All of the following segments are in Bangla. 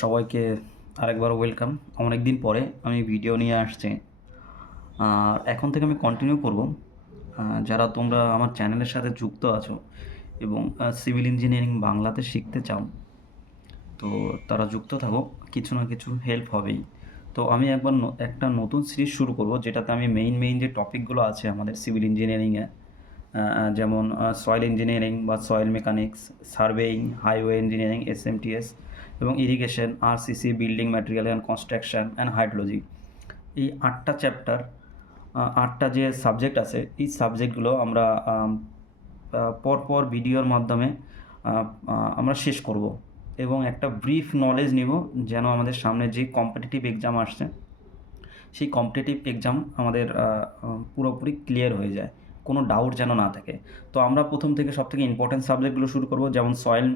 সবাইকে আরেকবার ওয়েলকাম। অনেক দিন পরে আমি ভিডিও নিয়ে আসছি। আর এখন থেকে আমি কন্টিনিউ করব। যারা তোমরা আমার চ্যানেলের সাথে যুক্ত আছো এবং সিভিল ইঞ্জিনিয়ারিং বাংলাতে শিখতে চাও, তো তারা যুক্ত থাকো, কিছু না কিছু হেল্প হবেই। তো আমি একবার একটা নতুন সিরিজ শুরু করব, যেটাতে আমি মেইন যে টপিকগুলো আছে আমাদের সিভিল ইঞ্জিনিয়ারিংয়ে, যেমন সয়েল ইঞ্জিনিয়ারিং বা soil mechanics, surveying, highway engineering, SMTS এবং irrigation, RCC, building material and construction and hydrology, এই 8টা চ্যাপ্টার, 8টা যে সাবজেক্ট আছে, এই সাবজেক্টগুলো আমরা পরপর ভিডিওর মাধ্যমে আমরা শেষ করব এবং একটা ব্রিফ নলেজ নিব, যেন আমাদের সামনে যে কম্পিটিটিভ এক্সাম আসছে সেই কম্পিটিটিভ এক্সাম আমাদের পুরোপুরি ক্লিয়ার হয়ে যায়, কোনো ডাউট যেন না থাকে। তো আমরা প্রথম থেকে সবথেকে ইম্পর্ট্যান্ট সাবজেক্টগুলো শুরু করব, যেমন সয়েল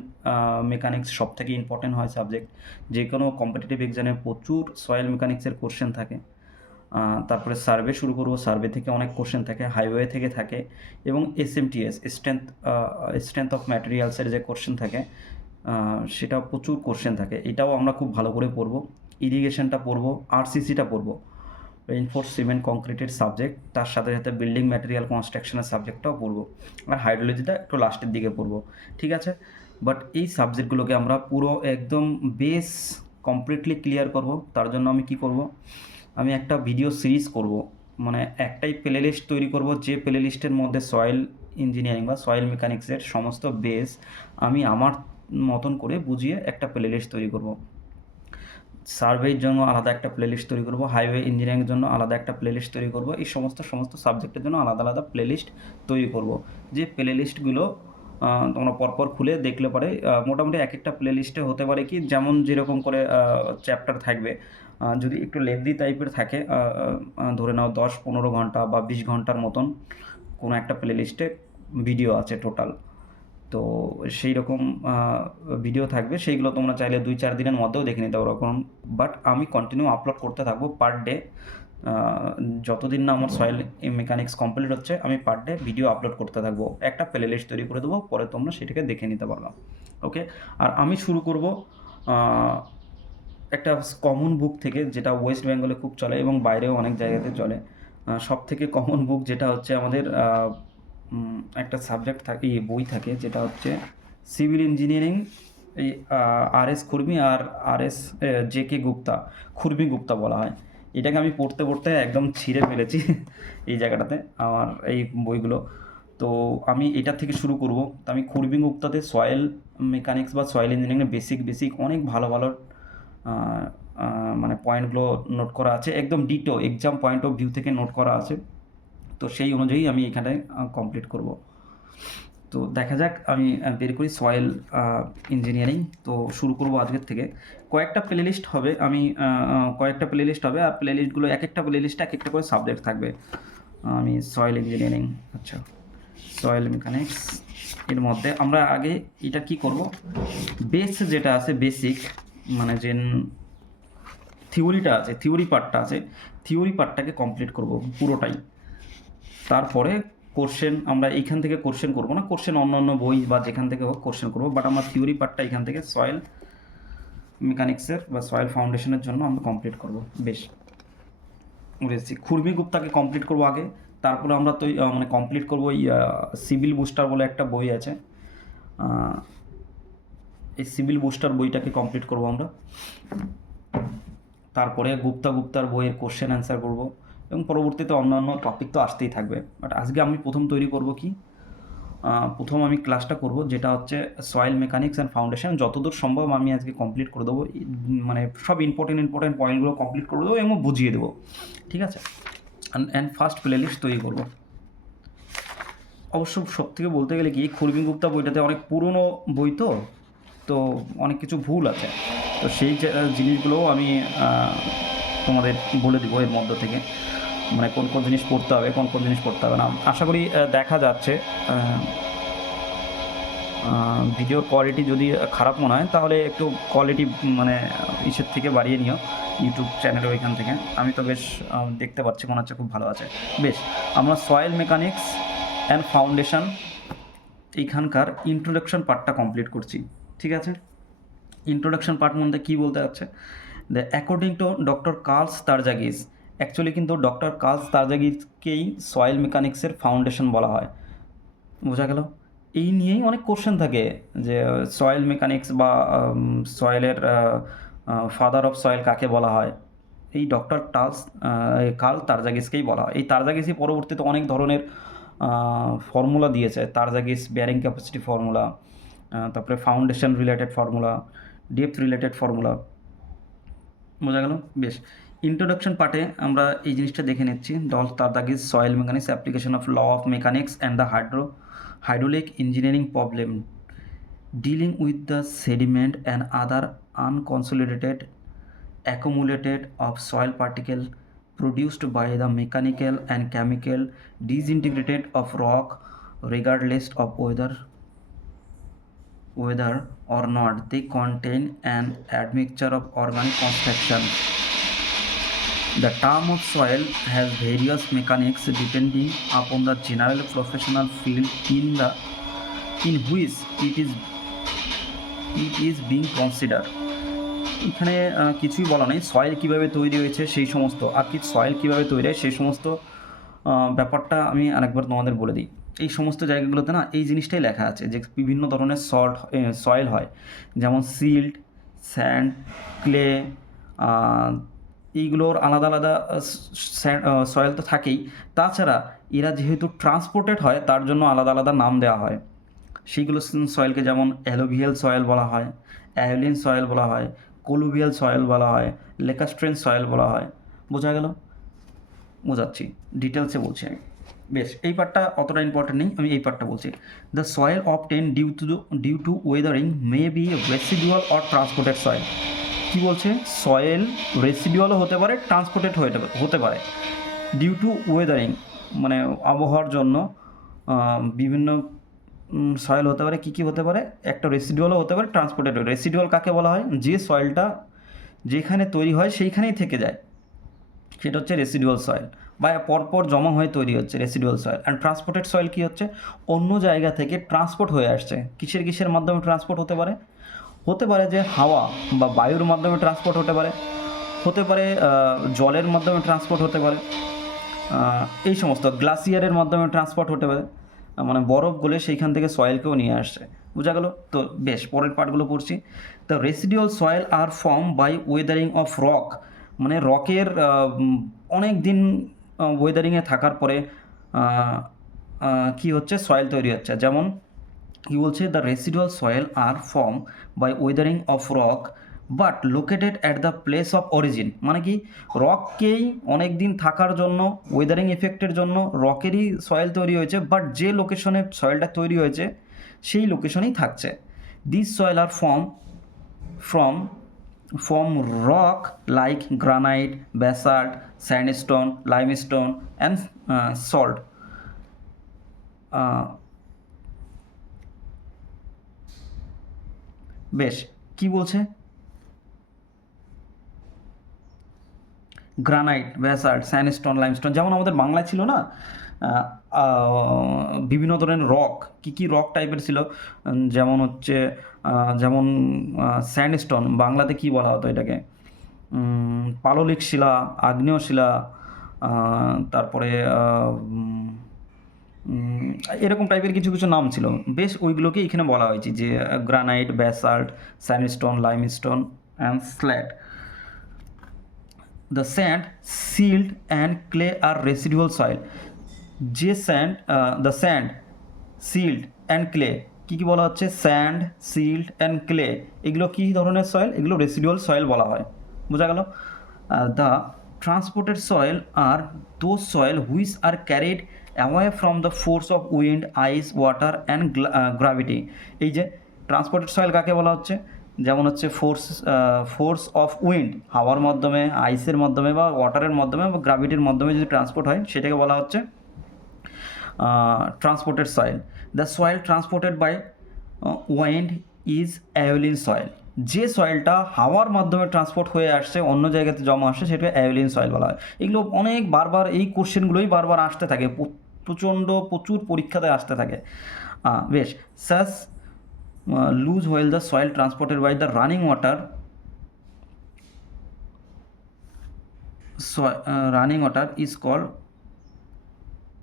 মেকানিক্স সবথেকে ইম্পর্ট্যান্ট হয় সাবজেক্ট। যে কোনো কম্পিটিটিভ এক্সামে প্রচুর সয়েল মেকানিক্সের কোশ্চেন থাকে। তারপরে সার্ভে শুরু করব, সার্ভে থেকে অনেক কোশ্চেন থাকে, হাইওয়ে থেকে থাকে, এবং এসএমটিএস, স্ট্রেংথ অফ ম্যাটেরিয়ালসের যে কোশ্চেন থাকে, সেটাও প্রচুর কোশ্চেন থাকে, এটাও আমরা খুব ভালো করে পড়ব। ইরিগেশনটা পড়ব, আরসিসিটা পড়ব, রেইনফোর্স সিমেন্ট কংক্রিটের সাবজেক্ট, তার সাথে সাথে বিল্ডিং ম্যাটেরিয়াল কনস্ট্রাকশনের সাবজেক্টটাও পড়বো, আর হাইড্রোলজিটা একটু লাস্টের দিকে পড়বো। ঠিক আছে, বাট এই সাবজেক্টগুলোকে আমরা পুরো একদম বেস কমপ্লিটলি ক্লিয়ার করব। তার জন্য আমি কি করব, আমি একটা ভিডিও সিরিজ করব, মানে একটাই প্লে লিস্ট তৈরি করব, যে প্লে লিস্টের মধ্যে সয়েল ইঞ্জিনিয়ারিং বা সয়েল মেকানিক্সের সমস্ত বেস আমি আমার মতন করে বুঝিয়ে একটা প্লে লিস্ট তৈরি করব। সার্ভের জন্য আলাদা একটা প্লেলিস্ট তৈরি করব, হাইওয়ে ইঞ্জিনিয়ারিংয়ের জন্য আলাদা একটা প্লেলিস্ট তৈরি করব, এই সমস্ত সাবজেক্টের জন্য আলাদা আলাদা প্লেলিস্ট তৈরি করব। যে প্লেলিস্টগুলো তোমরা পরপর খুলে দেখলে পারে, মোটামুটি এক একটা প্লেলিস্টে হতে পারে কি, যেমন যেরকম করে চ্যাপ্টার থাকবে। যদি একটু লেন্দি টাইপের থাকে, ধরে নাও 10-15 ঘন্টা বা 20 ঘন্টার মতন কোনো একটা প্লেলিস্টে ভিডিও আছে টোটাল, তো সেই রকম ভিডিও থাকবে, সেইগুলো তোমরা চাইলে 2-4 দিনের মধ্যেও দেখে নিতে ওরকম। বাট আমি কন্টিনিউ আপলোড করতে থাকবো পার ডে, যতদিন না আমার সয়েল মেকানিক্স কমপ্লিট হচ্ছে, আমি পার ডে ভিডিও আপলোড করতে থাকবো, একটা প্লে লিস্ট তৈরি করে দেবো, পরে তোমরা সেটাকে দেখে নিতে পারবে। ওকে, আর আমি শুরু করব একটা কমন বুক থেকে, যেটা ওয়েস্ট বেঙ্গলে খুব চলে এবং বাইরেও অনেক জায়গাতে চলে। সব থেকে কমন বুক যেটা হচ্ছে আমাদের একটা সাবজেক্ট থাকে, বই থাকে, যেটা হচ্ছে সিভিল ইঞ্জিনিয়ারিং, এই আর এস খুরমি আর R S J K Gupta, Khurmi Gupta বলা হয়। এটাকে আমি পড়তে পড়তে একদম ছিঁড়ে ফেলেছি এই জায়গাটাতে আমার এই বইগুলো। তো আমি এটা থেকে শুরু করব। তো আমি খুরমি গুপ্তাতে সয়েল মেকানিক্স বা সয়েল ইঞ্জিনিয়ারিংয়ের বেসিক অনেক ভালো ভালো মানে পয়েন্টগুলো নোট করা আছে, একদম ditto exam point of view থেকে নোট করা আছে। তো সেই অনুযায়ী আমি এখানে কমপ্লিট করব। তো দেখা যাক, আমি বের করি সয়েল ইঞ্জিনিয়ারিং। তো শুরু করব আজকের থেকে। কয়েকটা প্লেলিস্ট হবে, আমি কয়েকটা প্লেলিস্ট হবে, আর প্লেলিস্টগুলো এক একটা প্লেলিস্টে এক একটা করে সাবজেক্ট থাকবে। আমি সয়েল ইঞ্জিনিয়ারিং, আচ্ছা, সয়েল মেকানিক্স এর মধ্যে আমরা আগে এটা কি করব, বেস যেটা আছে বেসিক, মানে যে থিওরিটা আছে, থিওরি পার্টটা আছে, থিওরি পার্টটাকে কমপ্লিট করব পুরোটাই। তারপরে কোশ্চেন আমরা এইখান থেকে কোশ্চেন করবো না, কোশ্চেন অন্য বই বা যেখান থেকে হোক কোশ্চেন করবো, বাট আমরা থিওরি পার্টটা এখান থেকে সয়েল মেকানিক্সের বা সয়েল ফাউন্ডেশনের জন্য আমরা কমপ্লিট করব। বেশ, বুঝেছি। খুরমি গুপ্তাকে কমপ্লিট করবো আগে, তারপরে আমরা তো মানে কমপ্লিট করবো এই সিভিল বুস্টার বলে একটা বই আছে, এই সিভিল বুস্টার বইটাকে কমপ্লিট করবো আমরা। তারপরে গুপ্তার বইয়ের কোশ্চেন অ্যান্সার করবো, এবং পরবর্তীতে অন্যান্য টপিক তো আসতেই থাকবে। বাট আজকে আমি প্রথম তৈরি করব কি, প্রথম আমি ক্লাসটা করব যেটা হচ্ছে সয়েল মেকানিক্স অ্যান্ড ফাউন্ডেশন, যতদূর সম্ভব আমি আজকে কমপ্লিট করে দেবো, মানে সব ইম্পর্টেন্ট পয়েন্টগুলো কমপ্লিট করে দেবো এবং বুঝিয়ে দেবো। ঠিক আছে, অ্যান্ড ফার্স্ট প্লে লিস্ট তৈরি করবো। অবশ্য সব থেকে বলতে গেলে কি, খুরমি গুপ্তা বইটাতে অনেক পুরনো বই, তো অনেক কিছু ভুল আছে, তো সেই জিনিসগুলোও আমি তোমাদের বলে দেবো এর মধ্য থেকে, মানে কোন কোন জিনিস পড়তে হবে, কোন কোন জিনিস পড়তে হবে না। আশা করি দেখা যাচ্ছে। ভিডিওর কোয়ালিটি যদি খারাপ মনে হয়, তাহলে একটু কোয়ালিটি মানে ইসের থেকে বাড়িয়ে নিও, ইউটিউব চ্যানেলে ওইখান থেকে। আমি তো বেশ দেখতে পাচ্ছি, মনে হচ্ছে খুব ভালো আছে। বেশ, আমরা সয়েল মেকানিক্স অ্যান্ড ফাউন্ডেশন এইখানকার ইন্ট্রোডাকশন পার্টটা কমপ্লিট করছি। ঠিক আছে, ইন্ট্রোডাকশন পার্ট মধ্যে কী বলতে যাচ্ছে, the according to doctor Karl Terzaghi, actually কিন্তু ডক্টর কার্লস তারজাগিসকেই সয়েল মেকানিক্সের ফাউন্ডেশন বলা হয়। বোঝা গেল? এই নিয়েই অনেক কোশ্চেন থাকে যে সয়েল মেকানিক্স বা সয়েলের ফাদার অফ সয়েল কাকে বলা হয়। এই ডক্টর কার্ল তারজাগিসকেই বলা হয়। এই তারজাগিসই পরবর্তীতে অনেক ধরনের ফর্মুলা দিয়েছে। তারজাগিস ব্যারিং ক্যাপাসিটি ফর্মুলা, তারপরে foundation related formula, depth related formula. বোঝা গেল? বেশ, ইন্ট্রোডাকশন পার্টে আমরা এই জিনিসটা দেখে নিচ্ছি। Terzaghi soil mechanics, application of law of mechanics and the hydraulic engineering problem dealing with the sediment and other unconsolidated accumulated of soil particle produced by the mechanical and chemical disintegration of rock regardless of whether or not they contain an admixture of organic construction. The term of soil has various mechanics depending upon the general professional field in which it is being considered. এখানে কিছুই বলা নেই সয়েল কীভাবে তৈরি হয়েছে সেই সমস্ত, আর কি সয়েল কীভাবে তৈরি হয় সেই সমস্ত ব্যাপারটা আমি আরেকবার তোমাদের বলে দিই। এই সমস্ত জায়গাগুলোতে না এই জিনিসটাই লেখা আছে যে বিভিন্ন ধরনের সয়েল হয়, যেমন সিল্ট, স্যান্ড, ক্লে, এইগুলোর আলাদা আলাদা সয়েল তো থাকেই। তাছাড়া এরা যেহেতু ট্রান্সপোর্টেড হয় তার জন্য আলাদা আলাদা নাম দেওয়া হয়। সেইগুলো সয়েলকে যেমন অ্যালুভিয়াল সয়েল বলা হয়, অ্যায়োলিন সয়েল বলা হয়, কলুভিয়াল সয়েল বলা হয়, লেকাস্ট্রেন সয়েল বলা হয়। বোঝা গেল? বোঝাচ্ছি, ডিটেলসে বলছি আমি। বেশ, এই পার্টটা অতটা ইম্পর্টেন্ট নেই, আমি এই পার্টটা বলছি। The soil obtain due to weathering may be residual or transported soil. কী বলছে? সয়েল রেসিডুয়ালও হতে পারে, ট্রান্সপোর্টেড হতে পারে। ডিউ টু ওয়েদারিং মানে আবহাওয়ার জন্য বিভিন্ন সয়েল হতে পারে। কী হতে পারে? একটা রেসিডুয়ালও হতে পারে, ট্রান্সপোর্টেড। রেসিডুয়াল কাকে বলা হয়? যে সয়েলটা যেখানে তৈরি হয় সেইখানেই থেকে যায়, সেটা হচ্ছে রেসিডুয়াল সয়েল, বা পরপর জমা হয়ে তৈরি হচ্ছে residual soil. And transported soil কী হচ্ছে? অন্য জায়গা থেকে ট্রান্সপোর্ট হয়ে আসছে। কিসের মাধ্যমে ট্রান্সপোর্ট হতে পারে? হতে পারে যে হাওয়া বা বায়ুর মাধ্যমে ট্রান্সপোর্ট হতে পারে, জলের মাধ্যমে ট্রান্সপোর্ট হতে পারে, এই সমস্ত গ্লাসিয়ারের মাধ্যমে ট্রান্সপোর্ট হতে পারে, মানে বরফ গলে সেইখান থেকে সয়েলকেও নিয়ে আসছে। বোঝা গেল? তো বেশ, পরের পার্টগুলো পড়ছি। The residual soil are form by weathering of rock, মানে রকের অনেক দিন ওয়েদারিংয়ে থাকার পরে কি হচ্ছে? সয়েল তৈরি হচ্ছে। যেমন কি বলছে? The residual soil are form by weathering of rock but located at the place of origin. মানে কি? রককেই অনেক দিন থাকার জন্য, ওয়েদারিং এফেক্টের জন্য রকেরই সয়েল তৈরি হয়েছে, বাট যে লোকেশনে সয়েলটা তৈরি হয়েছে সেই লোকেশনেই থাকছে। This soil are from rock like granite, basalt, sandstone, limestone and salt. বেশ, কি বলছে? গ্রানাইট, ব্যাসাল্ট, স্যান্ডস্টোন, লাইমস্টোন, যেমন আমাদের বাংলায় ছিল না বিভিন্ন ধরনের রক, কী রক টাইপের ছিল, যেমন হচ্ছে যেমন স্যান্ডস্টোন, বাংলাতে কি বলা হতো এটাকে? পাললিক শিলা, আগ্নেয় শিলা, তারপরে এরকম টাইপের কিছু কিছু নাম ছিল। বেশ, ওইগুলোকে এখানে বলা হয়েছে যে granite, basalt, sandstone, limestone and slate. The sand, silt and clay are residual soil. যে the sand, silt and clay কী বলা হচ্ছে? স্যান্ড, সিল্ট অ্যান্ড ক্লে, এগুলো কী ধরনের সয়েল? এগুলো রেসিডুয়াল সয়েল বলা হয়। বোঝা গেল? The transported soil are those soil which are carried away from the force of wind, ice, water and gravity. এই যে ট্রান্সপোর্টেড সয়েল কাকে বলা হচ্ছে? যেমন হচ্ছে ফোর্স অফ উইন্ড, হাওয়ার মাধ্যমে, আইসের মাধ্যমে বা ওয়াটারের মাধ্যমে বা গ্র্যাভিটির মাধ্যমে যদি ট্রান্সপোর্ট হয় সেটাকে বলা হচ্ছে transported soil. The soil transported by wind is aeolian soil. যে সয়েলটা হাওয়ার মাধ্যমে ট্রান্সপোর্ট হয়ে আসছে, অন্য জায়গাতে জমা আসছে, সেটা অ্যায়োলিন সয়েল বলা হয়। এগুলো অনেক বারবার এই কোশ্চেনগুলোই বারবার আসতে থাকে, প্রচুর পরীক্ষাতে আসতে থাকে। বেশ, lose while the soil transported by the running water running water is called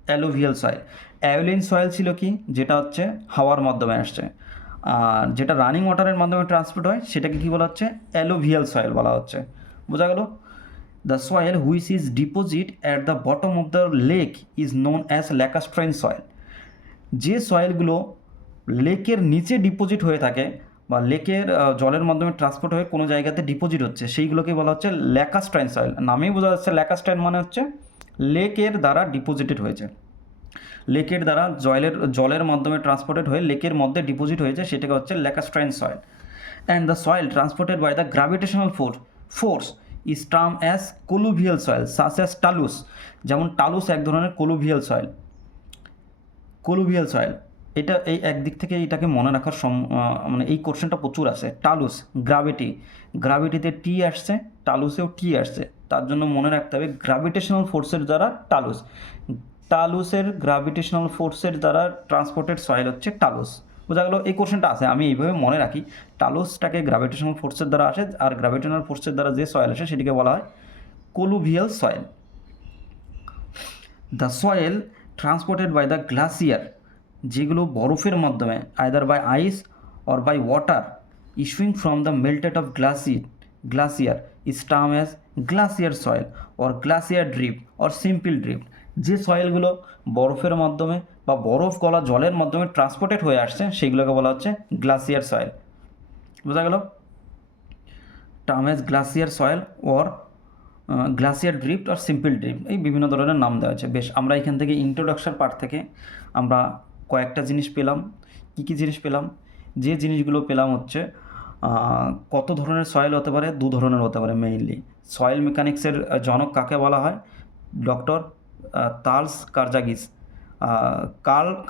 alluvial soil. Alluvial soil ছিল কি, যেটা হচ্ছে হাওয়ার মাধ্যমে আসছে, আর যেটা রানিং ওয়াটারের মাধ্যমে ট্রান্সপোর্ট হয় সেটাকে কী বলা হচ্ছে, অ্যালুভিয়াল সয়েল বলা হচ্ছে। বোঝা গেল? The soil which is deposit at the bottom of the lake is known as lacustrine soil. যে সয়েলগুলো লেকের নিচে ডিপোজিট হয়ে থাকে বা লেকের জলের মাধ্যমে ট্রান্সপোর্ট হয়ে কোনো জায়গাতে ডিপোজিট হচ্ছে, সেইগুলোকে বলা হচ্ছে ল্যাকাস্ট্রাইন সয়েল। নামেই বোঝা যাচ্ছে ল্যাকাস্ট্রাইন মানে হচ্ছে লেকের দ্বারা ডিপোজিটেড হয়েছে, লেকের দ্বারা জলের মাধ্যমে ট্রান্সপোর্টেড হয়ে লেকের মধ্যে ডিপোজিট হয়েছে, সেটাকে হচ্ছে lacustrine soil. And the soil transported by the gravitational force is term as colluvial soil such as talus. যেমন টালুস এক ধরনের কলুভিয়াল সয়েল। কলুভিয়াল সয়েল এটা এই একদিক থেকে এটাকে মনে রাখার মানে এই কোশ্চেনটা প্রচুর আসে। টালুস গ্রাভিটিতে টি আসছে, টালুসেও টি আসছে, তার জন্য মনে রাখতে হবে গ্র্যাভিটেশনাল ফোর্সের দ্বারা টালুসের গ্র্যাভিটেশনাল ফোর্সের দ্বারা ট্রান্সপোর্টেড সয়েল হচ্ছে টালুস। বোঝা গেল? এই কোশ্চেনটা আছে, আমি এইভাবে মনে রাখি। টালুসটাকে গ্র্যাভিটেশনাল ফোর্সের দ্বারা আসে, আর গ্র্যাভিটেশনাল ফোর্সের দ্বারা যে সয়েল আসে সেটিকে বলা হয় colluvial soil. The soil transported by the glacier, যেগুলো বরফের মাধ্যমে either by ice or by water issuing from the melted of glacier is term as glacier soil or glacier drift or simple drift. যে সয়েলগুলো বরফের মাধ্যমে বা বরফ গলা জলের মাধ্যমে ট্রান্সপোর্টেড হয়ে আসছে সেইগুলোকে বলা হচ্ছে গ্লাসিয়ার সয়েল। বোঝা গেল? Term as glacier soil or glacier drift আর সিম্পল ড্রিফট, এই বিভিন্ন ধরনের নাম দেওয়া আছে। বেশ, আমরা এখান থেকে ইন্ট্রোডাকশন পার্ট থেকে আমরা কয়েকটা জিনিস পেলাম। কী কী জিনিস পেলাম? যে জিনিসগুলো পেলাম হচ্ছে কত ধরনের সয়েল হতে পারে, দু ধরনের হতে পারে মেইনলি। সয়েল মেকানিক্সের জনক কাকে বলা হয়? ডক্টর তার্লস কার্জাগিস।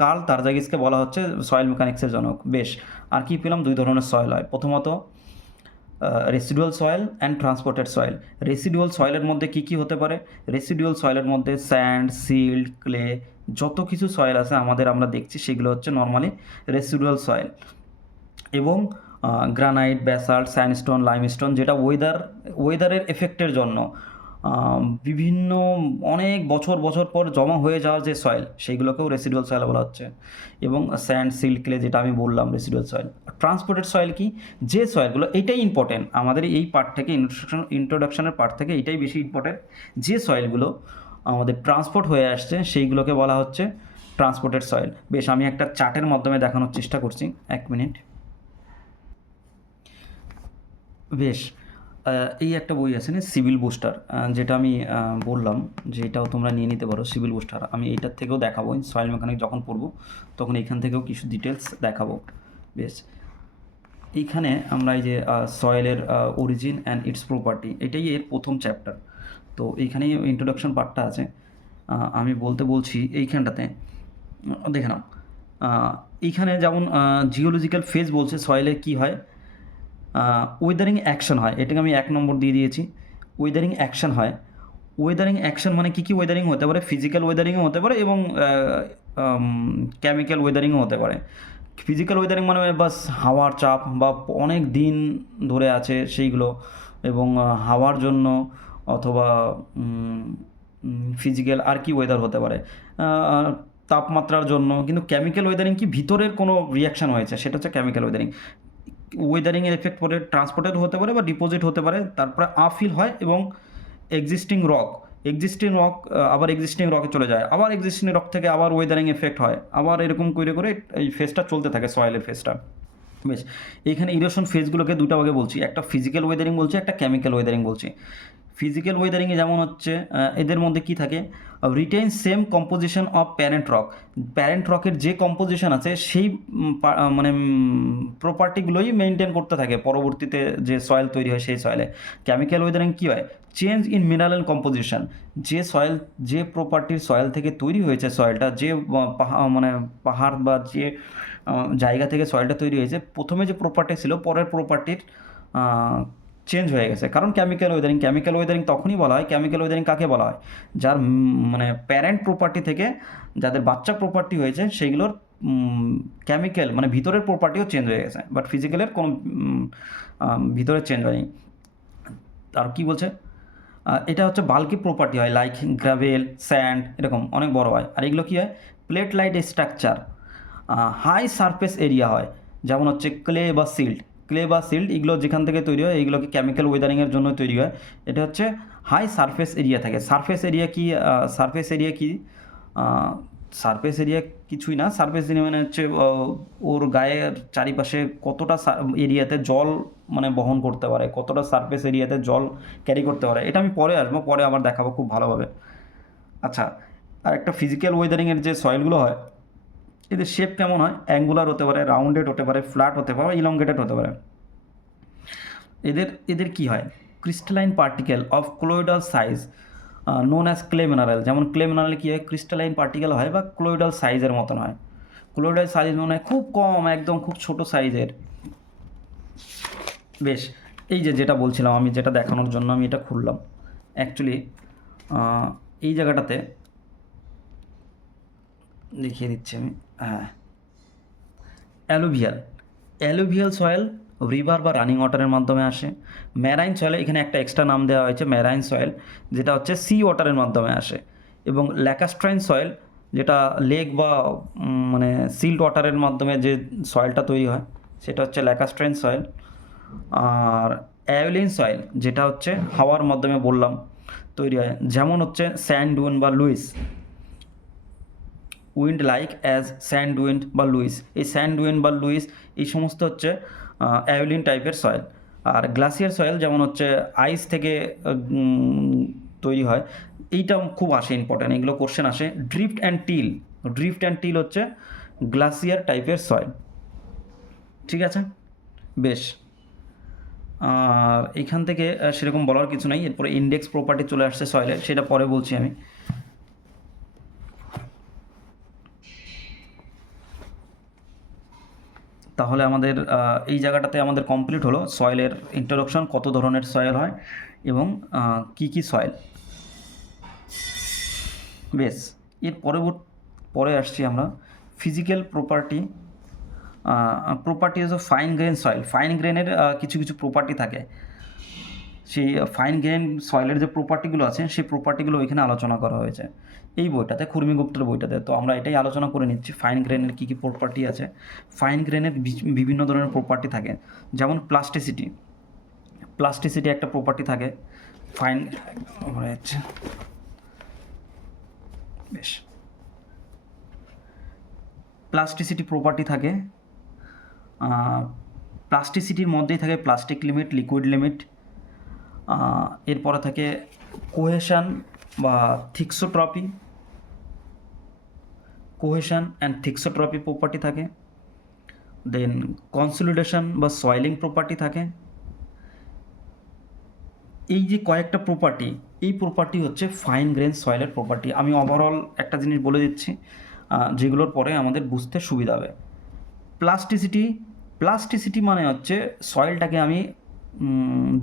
কার্ল তার্জাগিসকে বলা হচ্ছে সয়েল মেকানিক্সের জনক। বেশ, আর কি পেলাম? দুই ধরনের সয়েল হয়। প্রথমত residual soil and transported soil. রেসিডুয়াল সয়েলের মধ্যে কী কী হতে পারে? রেসিডুয়াল সয়েলের মধ্যে স্যান্ড, সিল্ট, ক্লে, যত কিছু সয়েল আছে আমরা দেখছি সেগুলো হচ্ছে নর্মালি রেসিডুয়াল সয়েল। এবং গ্রানাইট, ব্যাসাল্ট, স্যান্ডস্টোন, লাইমস্টোন, যেটা ওয়েদারের এফেক্টের জন্য বিভিন্ন অনেক বছর পর জমা হয়ে যাওয়ার যে সয়েল, সেইগুলোকেও রেসিডুয়াল সয়েল বলা হচ্ছে। এবং স্যান্ড, সিল্ট, ক্লে, যেটা আমি বললাম রেসিডুয়াল সয়েল। ট্রান্সপোর্টেড সয়েল কি? যে সয়েলগুলো, এইটাই ইম্পর্টেন্ট আমাদের এই পার্ট থেকে, ইন্ট্রোডাকশনের পার্ট থেকে এইটাই বেশি ইম্পর্টেন্ট। যে সয়েলগুলো আমাদের ট্রান্সপোর্ট হয়ে আসছে সেইগুলোকে বলা হচ্ছে ট্রান্সপোর্টেড সয়েল। বেশ, আমি একটা চার্টের মাধ্যমে দেখানোর চেষ্টা করছি, 1 মিনিট। বেশ, এই একটা বই আছে না, সিভিল বুস্টার, যেটা আমি বললাম যে এটাও তোমরা নিয়ে নিতে পারো। সিভিল বুস্টার আমি এইটার থেকেও দেখাবো, সয়েল মেকানিক যখন পড়বো তখন এইখান থেকেও কিছু ডিটেলস দেখাবো। বেশ, এইখানে আমরা এই যে সয়েলের অরিজিন অ্যান্ড ইটস প্রপার্টি, এটাই এর প্রথম চ্যাপ্টার। তো এইখানেই ইন্ট্রোডাকশন পার্টটা আছে। আমি বলছি এইখানটাতে দেখে নাও। এইখানে যেমন জিওলজিক্যাল ফেজ বলছে সয়েলে কী হয়, ওয়েদারিং অ্যাকশন হয়, এটাকে আমি 1 নম্বর দিয়ে দিয়েছি। ওয়েদারিং অ্যাকশন হয়। ওয়েদারিং অ্যাকশন মানে কী ওয়েদারিং হতে পারে? ফিজিক্যাল ওয়েদারিংও হতে পারে এবং কেমিক্যাল ওয়েদারিংও হতে পারে। ফিজিক্যাল ওয়েদারিং মানে বাস হাওয়ার চাপ বা অনেক দিন ধরে আছে সেইগুলো, এবং হাওয়ার জন্য অথবা ফিজিক্যাল আর কি ওয়েদার হতে পারে, তাপমাত্রার জন্য। কিন্তু কেমিক্যাল ওয়েদারিং কি, ভিতরের কোনো রিয়াকশান হয়েছে, সেটা হচ্ছে কেমিক্যাল ওয়েদারিং। ওয়েদারিংয়ের এফেক্ট পরে ট্রান্সপোর্টেড হতে পারে বা ডিপোজিট হতে পারে, তারপরে আফিল হয় এবং এক্সিস্টিং রক আবার এক্সিস্টিং রকে চলে যায়, আবার এক্সিস্টিং রক থেকে আবার ওয়েদারিং এফেক্ট হয়, আবার এরকম করে এই ফেজটা চলতে থাকে, সয়েলের ফেজটা। বেশ, এইখানে ইরোশন ফেজগুলোকে দুটো ভাগে বলছি, একটা ফিজিক্যাল ওয়েদারিং বলছি, একটা কেমিক্যাল ওয়েদারিং বলছি। ফিজিক্যাল ওয়েদারিংয়ে যেমন হচ্ছে এদের মধ্যে কি থাকে, retain same composition of parent রকের যে কম্পোজিশন আছে সেই মানে প্রপার্টিগুলোই মেনটেন করতে থাকে পরবর্তীতে যে সয়েল তৈরি হয় সেই সয়েলে। কেমিক্যাল ওয়েদারিং কী হয়, চেঞ্জ ইন মিনারেল কম্পোজিশন, যে প্রপার্টির সয়েল থেকে তৈরি হয়েছে সয়েলটা, যে মানে পাহাড় বা যে জায়গা থেকে সয়েলটা তৈরি হয়েছে, প্রথমে যে প্রপার্টি ছিল পরের প্রপার্টির চেঞ্জ হয়ে গেছে, কারণ কেমিক্যাল ওয়েদারিং তখনই বলা হয়। কেমিক্যাল ওয়েদারিং কাকে বলা হয়? যার মানে প্যারেন্ট প্রপার্টি থেকে যাদের বাচ্চা প্রপার্টি হয়েছে সেইগুলোর কেমিক্যাল মানে ভিতরের প্রপার্টিও চেঞ্জ হয়ে গেছে, বাট ফিজিক্যালের কোনো ভিতরে চেঞ্জ হয়নি। আর কি বলছে, এটা হচ্ছে বাল্কি প্রপার্টি হয়, লাইক গ্রাভেল, স্যান্ড, এরকম অনেক বড় হয়। আর এগুলো কী হয়, plate light structure, high surface area হয়, যেমন হচ্ছে ক্লে বা সিল্ট। ক্লে বা সিল্ট এগুলো যেখান থেকে তৈরি হয়, এগুলোকে কেমিক্যাল ওয়েদারিংয়ের জন্য তৈরি হয়। এটা হচ্ছে হাই সারফেস এরিয়া থাকে। সারফেস এরিয়া কি, সারফেস এরিয়া কি, সারফেস এরিয়া কিছুই না। সারফেস এরিয়া মানে হচ্ছে ওর গায়ের চারিপাশে কতটা এরিয়াতে জল মানে বহন করতে পারে, কতটা সারফেস এরিয়াতে জল ক্যারি করতে পারে, এটা আমি পরে আসবো, পরে আবার দেখাবো খুব ভালোভাবে। আচ্ছা, আর একটা ফিজিক্যাল ওয়েদারিংয়ের যে সয়েলগুলো হয়, এদের শেপ কেমন হয়, অ্যাঙ্গুলার হতে পারে, রাউন্ডেড হতে পারে, ফ্ল্যাট হতে পারে, ইলংগেটেড হতে পারে। এদের কি হয়, crystalline particle of colloidal size known as clay mineral. যেমন ক্লে মিনারেল কী হয়, ক্রিস্টালাইন পার্টিকেল হয় বা ক্লোয়েডাল সাইজের মতন হয়। ক্লোয়েডাল সাইজ মনে হয় খুব কম, একদম খুব ছোট সাইজের। বেশ, এই যেটা বলছিলাম আমি, যেটা দেখানোর জন্য আমি এটা খুললাম অ্যাকচুয়ালি, এই জায়গাটাতে দেখিয়ে দিচ্ছি আমি। হ্যাঁ, অ্যালুভিয়াল সয়েল রিভার বা রানিং ওয়াটারের মাধ্যমে আসে। ম্যারাইন সয়েল, এখানে একটা এক্সট্রা নাম দেওয়া হয়েছে ম্যারাইন সয়েল, যেটা হচ্ছে সি ওয়াটারের মাধ্যমে আসে। এবং ল্যাকাস্ট্রাইন সয়েল, যেটা লেক বা মানে সিল্ট ওয়াটারের মাধ্যমে যে সয়েলটা তৈরি হয়, সেটা হচ্ছে ল্যাকাস্ট্রাইন সয়েল। আর অ্যাওলিন সয়েল, যেটা হচ্ছে হাওয়ার মাধ্যমে বললাম তৈরি হয়, যেমন হচ্ছে স্যান্ড ডুন বা loess. Wind like as sand wind বা লুইস, এই স্যান্ড উইন্ড বা লুইস এই সমস্ত হচ্ছে অ্যাওলিন টাইপের সয়েল। আর গ্লাসিয়ার সয়েল যেমন হচ্ছে আইস থেকে তৈরি হয়, এইটা খুব আসে ইম্পর্ট্যান্ট, এগুলো কোশ্চেন আসে। ড্রিফট অ্যান্ড টিল হচ্ছে গ্লাসিয়ার টাইপের সয়েল। ঠিক আছে, বেশ। আর এখান থেকে সেরকম বলার কিছু নেই। এরপরে ইন্ডেক্স প্রপার্টি চলে আসছে সয়েলের, সেটা পরে বলছি আমি। তাহলে আমাদের এই জায়গাটাতে আমাদের কমপ্লিট হলো সয়েলের ইন্ট্রোডাকশন, কত ধরনের সয়েল হয় এবং কি সয়েল। বেশ, এর পরে আসছি আমরা physical properties of fine grain soil. Fine গ্রেনের কিছু প্রপার্টি থাকে, সেই ফাইন গ্রেন সয়েলের যে প্রপার্টিগুলো আছে, সেই প্রপার্টিগুলো ওইখানে আলোচনা করা হয়েছে এই বইটাতে, কুর্মিগুপ্তের বইটাতে। তো আমরা এটাই আলোচনা করে নিচ্ছি, ফাইন গ্রেনের কী প্রপার্টি আছে। ফাইন গ্রেনের বিভিন্ন ধরনের প্রপার্টি থাকে, যেমন প্লাস্টিসিটি একটা প্রপার্টি থাকে ফাইন। বেশ, প্লাস্টিসিটি প্রপার্টি থাকে, প্লাস্টিসিটির মধ্যেই থাকে প্লাস্টিক লিমিট, লিকুইড লিমিট। এরপরে থাকে কোহেশন বা thixotropy, cohesion and thixotropy property থাকে। দেন কনসলিডেশন বা সয়েলিং প্রপার্টি থাকে। এই যে কয়েকটা প্রপার্টি, এই প্রপার্টি হচ্ছে ফাইন গ্রেন সয়েলের প্রপার্টি। আমি ওভারঅল একটা জিনিস বলে দিচ্ছি, যেগুলোর পরে আমাদের বুঝতে সুবিধা হবে। প্লাস্টিসিটি মানে হচ্ছে সয়েলটাকে আমি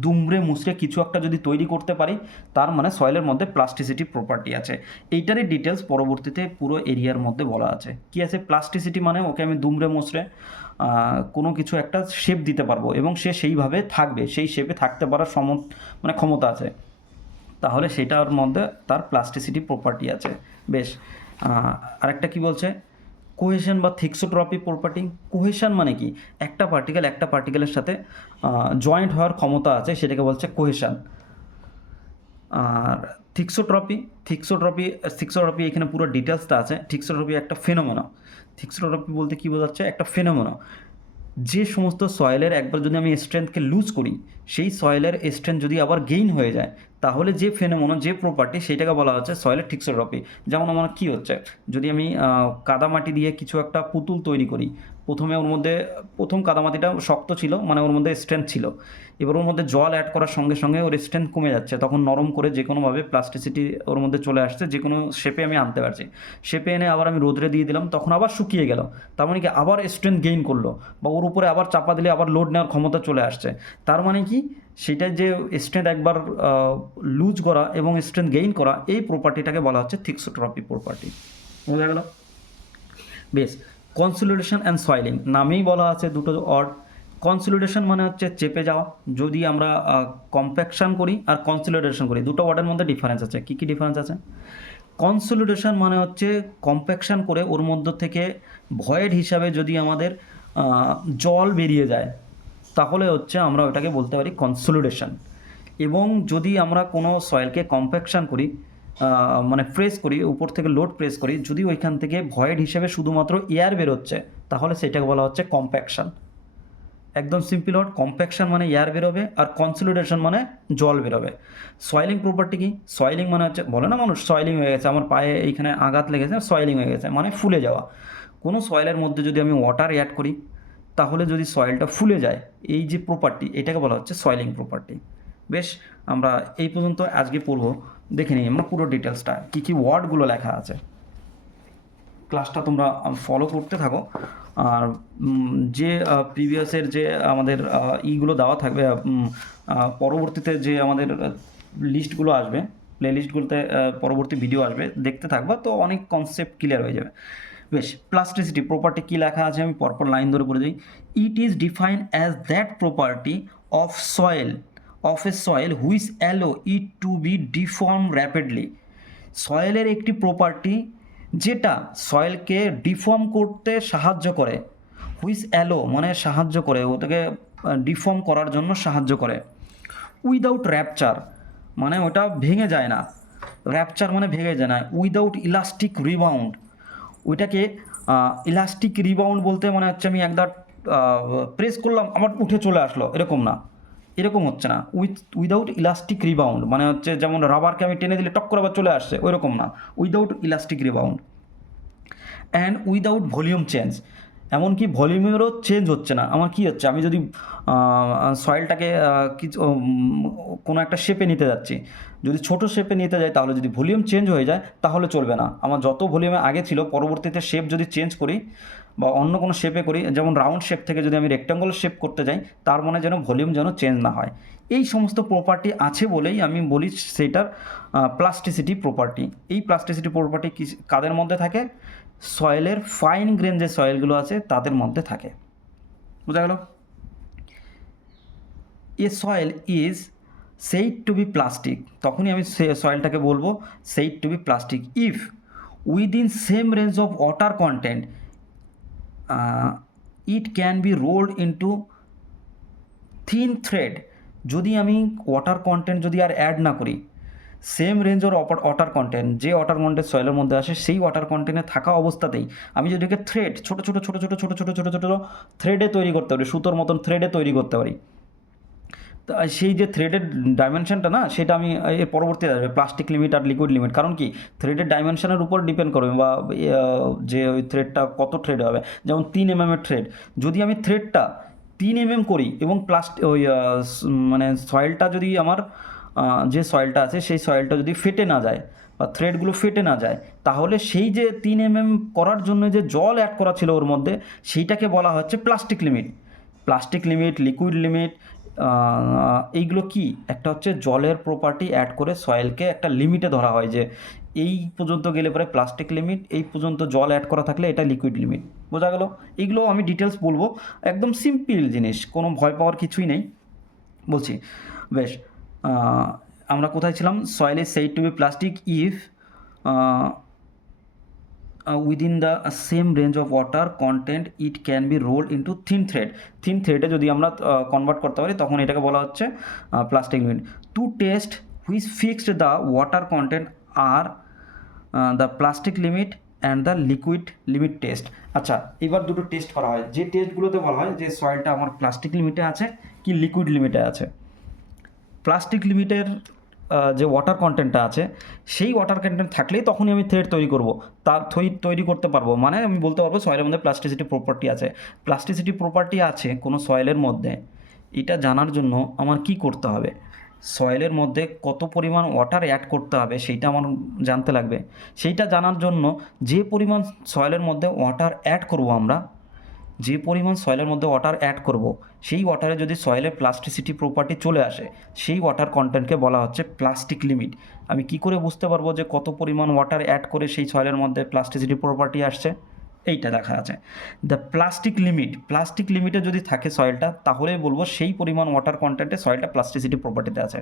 দুমড়ে মুচড়ে কিছু একটা যদি তৈরি করতে পারি, তার মানে সয়েলের মধ্যে প্লাস্টিসিটি প্রপার্টি আছে। এইটারই ডিটেলস পরবর্তীতে পুরো এরিয়ার মধ্যে বলা আছে। কি আছে প্লাস্টিসিটি মানে, ওকে আমি দুমড়ে মুচড়ে কোনো কিছু একটা শেপ দিতে পারবো এবং সে সেইভাবে থাকবে, সেই শেপে থাকতে পারার মানে ক্ষমতা আছে, তাহলে সেটার মধ্যে তার প্লাস্টিসিটি প্রপার্টি আছে। বেশ, আরেকটা কি বলছে, কোহেশন বা থিক্সোট্রপি প্রপার্টি। কোহেশন মানে কি, একটা পার্টিকেলের সাথে জয়েন্ট হওয়ার ক্ষমতা আছে, সেটাকে বলছে কোহেশন। আর থিক্সোট্রপি এখানে পুরো ডিটেলসটা আছে। থিক্সোট্রপি একটা ফেনোমেনা। থিক্সোট্রপি বলতে কী বোঝাচ্ছে, একটা ফেনোমেনা। যে সমস্ত সয়েলের একবার যদি আমি স্ট্রেংথকে লুজ করি, সেই সয়েলের স্ট্রেংথ যদি আবার গেইন হয়ে যায়, তাহলে যে ফেনোমেনা, যে প্রপার্টি, সেটাকে বলা হচ্ছে সয়েলের থিক্সোট্রপি। যেমন আমার কী হচ্ছে, যদি আমি কাদামাটি দিয়ে কিছু একটা পুতুল তৈরি করি, প্রথম কাদামাটিটা শক্ত ছিল, মানে ওর মধ্যে স্ট্রেংথ ছিল। এবার ওর মধ্যে জল অ্যাড করার সঙ্গে সঙ্গে ওর স্ট্রেংথ কমে যাচ্ছে, তখন নরম করে যে কোনোভাবে প্লাস্টিসিটি ওর মধ্যে চলে আসছে, যে কোনো শেপে আমি আনতে পারছি। শেপে এনে আবার আমি রোদ্রে দিয়ে দিলাম, তখন আবার শুকিয়ে গেল, তার মানে কি আবার স্ট্রেংথ গেইন করলো, বা ওর উপরে আবার চাপা দিলে আবার লোড নেওয়ার ক্ষমতা চলে আসছে। তার মানে কি, সেটা যে স্ট্রেংথ একবার লুজ করা এবং স্ট্রেংথ গেইন করা, এই প্রপার্টিটাকে বলা হচ্ছে থিক্সোট্রপি প্রপার্টি। বোঝা গেল? বেশ, কনসলিডেশন অ্যান্ড সয়েলিং, নামেই বলা আছে দুটো ওয়ার্ড। কনসলিডেশন মানে হচ্ছে চেপে যাওয়া, যদি আমরা কম্প্যাকশন করি আর কনসলিডেশন করি, দুটো ওয়ার্ডের মধ্যে ডিফারেন্স আছে। কী কী ডিফারেন্স আছে? কনসলিডেশন মানে হচ্ছে কম্প্যাকশন করে ওর মধ্য থেকে ভয়েড হিসাবে যদি আমাদের জল বেরিয়ে যায়, তাহলে হচ্ছে আমরা ওটাকে বলতে পারি কনসলিডেশন। এবং যদি আমরা কোনো সয়েলকে কম্প্যাকশন করি, মানে প্রেস করি, উপর থেকে লোড প্রেস করি, যদি ওইখান থেকে ভয়েড হিসেবে শুধুমাত্র এয়ার বেরোচ্ছে, তাহলে সেটাকে বলা হচ্ছে কম্প্যাকশন। একদম সিম্পল ওয়ার্ড, কম্প্যাকশন মানে এয়ার বেরোবে আর কনসলিডেশন মানে জল বেরোবে। সয়েলিং প্রপার্টি কি? সয়েলিং মানে হচ্ছে, বলে না মানুষ সয়েলিং হয়ে গেছে, আমার পায়ে এইখানে আঘাত লেগেছে, সয়েলিং হয়ে গেছে, মানে ফুলে যাওয়া। কোনো সয়েলের মধ্যে যদি আমি ওয়াটার অ্যাড করি, তাহলে যদি সয়েলটা ফুলে যায়, এই যে প্রপার্টি, এটাকে বলা হচ্ছে সয়েলিং প্রপার্টি। বেশ, আমরা এই পর্যন্ত আজকে পড়বো। দেখে নিই আমরা পুরো ডিটেলসটা, কী কী ওয়ার্ডগুলো লেখা আছে। ক্লাসটা তোমরা ফলো করতে থাকো। আর যে প্রিভিয়াসের যে আমাদের ইগুলো দেওয়া থাকবে, পরবর্তীতে যে আমাদের লিস্টগুলো আসবে, প্লে লিস্টগুলোতে পরবর্তী ভিডিও আসবে, দেখতে থাকবা, তো অনেক কনসেপ্ট ক্লিয়ার হয়ে যাবে। বেশ, প্লাস্টিসিটি প্রপার্টি কী লেখা আছে আমি পরপর লাইন ধরে পড়ে যাই। It is defined as that property of soil, of a soil which allow it to be deform rapidly. সয়েলের একটি প্রপার্টি যেটা সয়েলকে ডিফর্ম করতে সাহায্য করে। হুইচ অ্যালো মানে সাহায্য করে, ওটাকে ডিফর্ম করার জন্য সাহায্য করে। উইদাউট র্যাপচার মানে ওটা ভেঙে যায় না, র্যাপচার মানে ভেঙে যায় না। উইদাউট ইলাস্টিক রিবাউন্ড, ওইটাকে ইলাস্টিক রিবাউন্ড বলতে মানে হচ্ছে আমি একবার প্রেস করলাম আবার উঠে চলে আসলো, এরকম না, এরকম হচ্ছে না। উইদাউট ইলাস্টিক রিবাউন্ড মানে হচ্ছে যেমন রাবারকে আমি টেনে দিলে টক করে আবার চলে আসছে, ওই রকম না, without elastic rebound. And without volume change, এমনকি ভলিউমেরও চেঞ্জ হচ্ছে না। আমার কি হচ্ছে, আমি যদি সয়েলটাকে কিছু কোনো একটা শেপে নিতে যাচ্ছি, যদি ছোট শেপে নিতে যাই, তাহলে যদি ভলিউম চেঞ্জ হয়ে যায় তাহলে চলবে না। আমার যত ভলিউমে আগে ছিল, পরবর্তীতে শেপ যদি চেঞ্জ করি বা অন্য কোনো শেপে করি, যেমন রাউন্ড শেপ থেকে যদি আমি রেক্ট্যাঙ্গুলার শেপ করতে যাই, তার মানে যেন ভলিউম যেন চেঞ্জ না হয়। এই সমস্ত প্রপার্টি আছে বলেই আমি বলি সেটার প্লাস্টিসিটি প্রপার্টি। এই প্লাস্টিসিটি প্রপার্টি কাদের মধ্যে থাকে? সয়েলের ফাইন গ্রেন যে সয়েলগুলো আছে তাদের মধ্যে থাকে। বোঝা গেল? A soil is said to be plastic, তখনই আমি সয়েলটাকে বলবো said to be plastic if within same range of water content it can be rolled into thin thread. যদি আমি ওয়াটার কন্টেন্ট যদি আর অ্যাড না করি, সেম রেঞ্জের ওয়াটার কন্টেন্ট, যে ওয়াটার কন্টেন্ট সয়েলের মধ্যে আসে, সেই ওয়াটার কন্টেন্টে থাকা অবস্থাতেই আমি যদি একে থ্রেড ছোটো ছোটো ছোটো ছোটো ছোটো ছোটো ছোটো ছোটো থ্রেডে তৈরি করতে পারি, সুতোর মতন থ্রেডে তৈরি করতে পারি, তা সেই যে থ্রেডের ডাইমেনশনটা না, সেটা আমি এর পরবর্তীতে আসবে প্লাস্টিক লিমিট আর লিকুইড লিমিট। কারণ কি, থ্রেডের ডাইমেনশনের উপর ডিপেন্ড করবে, বা যে ওই থ্রেডটা কত থ্রেড হবে। যেমন 3 mm এর থ্রেড, যদি আমি থ্রেডটা 3 mm করি এবং ওই মানে সয়েলটা যদি আমার যে সয়েলটা আছে সেই সয়েলটা যদি ফেটে না যায় বা থ্রেডগুলো ফেটে না যায়, তাহলে সেই যে 3 mm করার জন্য যে জল অ্যাড করা ছিল ওর মধ্যে, সেইটাকে বলা হচ্ছে plastic limit. Plastic limit, liquid limit, এইগুলো কি, একটা হচ্ছে জলের প্রপার্টি অ্যাড করে সয়েলকে একটা লিমিটে ধরা হয়, যে এই পর্যন্ত গেলে পরে প্লাস্টিক লিমিট, এই পর্যন্ত জল অ্যাড করা থাকলে এটা লিকুইড লিমিট। বোঝা গেল? এইগুলো আমি ডিটেলস বলবো, একদম সিম্পল জিনিস, কোনো ভয় পাওয়ার কিছুই নেই। বলছি, বেশ, আমরা কোথায় ছিলাম? Soil is said to be plastic if within the same range of water content it can be rolled into thin thread. Thin থ্রেডে যদি আমরা কনভার্ট করতে পারি, তখন এটাকে বলা হচ্ছে plastic limit. Two test which fixed the water content আর the plastic limit and the liquid limit test. আচ্ছা, এবার দুটো টেস্ট করা হয়, যে টেস্টগুলোতে বলা হয় যে সয়েলটা আমার প্লাস্টিক লিমিটে আছে কি লিকুইড লিমিটে আছে। প্লাস্টিক লিমিটের যে ওয়াটার কন্টেন্টটা আছে, সেই ওয়াটার কন্টেন্ট থাকলেই তখনই আমি থ্রেড তৈরি করব, তার তৈরি করতে পারবো, মানে আমি বলতে পারবো সয়েলের মধ্যে প্লাস্টিসিটি প্রপার্টি আছে। প্লাস্টিসিটি প্রপার্টি আছে কোনো সয়েলের মধ্যে, এটা জানার জন্য আমার কি করতে হবে? সয়েলের মধ্যে কত পরিমাণ ওয়াটার অ্যাড করতে হবে সেইটা আমার জানতে লাগবে। সেইটা জানার জন্য যে পরিমাণ সয়েলের মধ্যে ওয়াটার অ্যাড করব, আমরা যে পরিমাণ সয়েলের মধ্যে ওয়াটার অ্যাড করব, সেই ওয়াটারে যদি সয়েলের প্লাস্টিসিটি প্রপার্টি চলে আসে, সেই ওয়াটার কন্টেন্টকে বলা হচ্ছে প্লাস্টিক লিমিট। আমি কি করে বুঝতে পারবো যে কত পরিমাণ ওয়াটার অ্যাড করে সেই সয়েলের মধ্যে প্লাস্টিসিটি প্রপার্টি আসছে? এইটা দেখা আছে। দ্য প্লাস্টিক লিমিটে যদি থাকে সয়েলটা, তাহলে বলবো সেই পরিমাণ ওয়াটার কন্টেন্টে সয়েলটা প্লাস্টিসিটি প্রপার্টিতে আছে।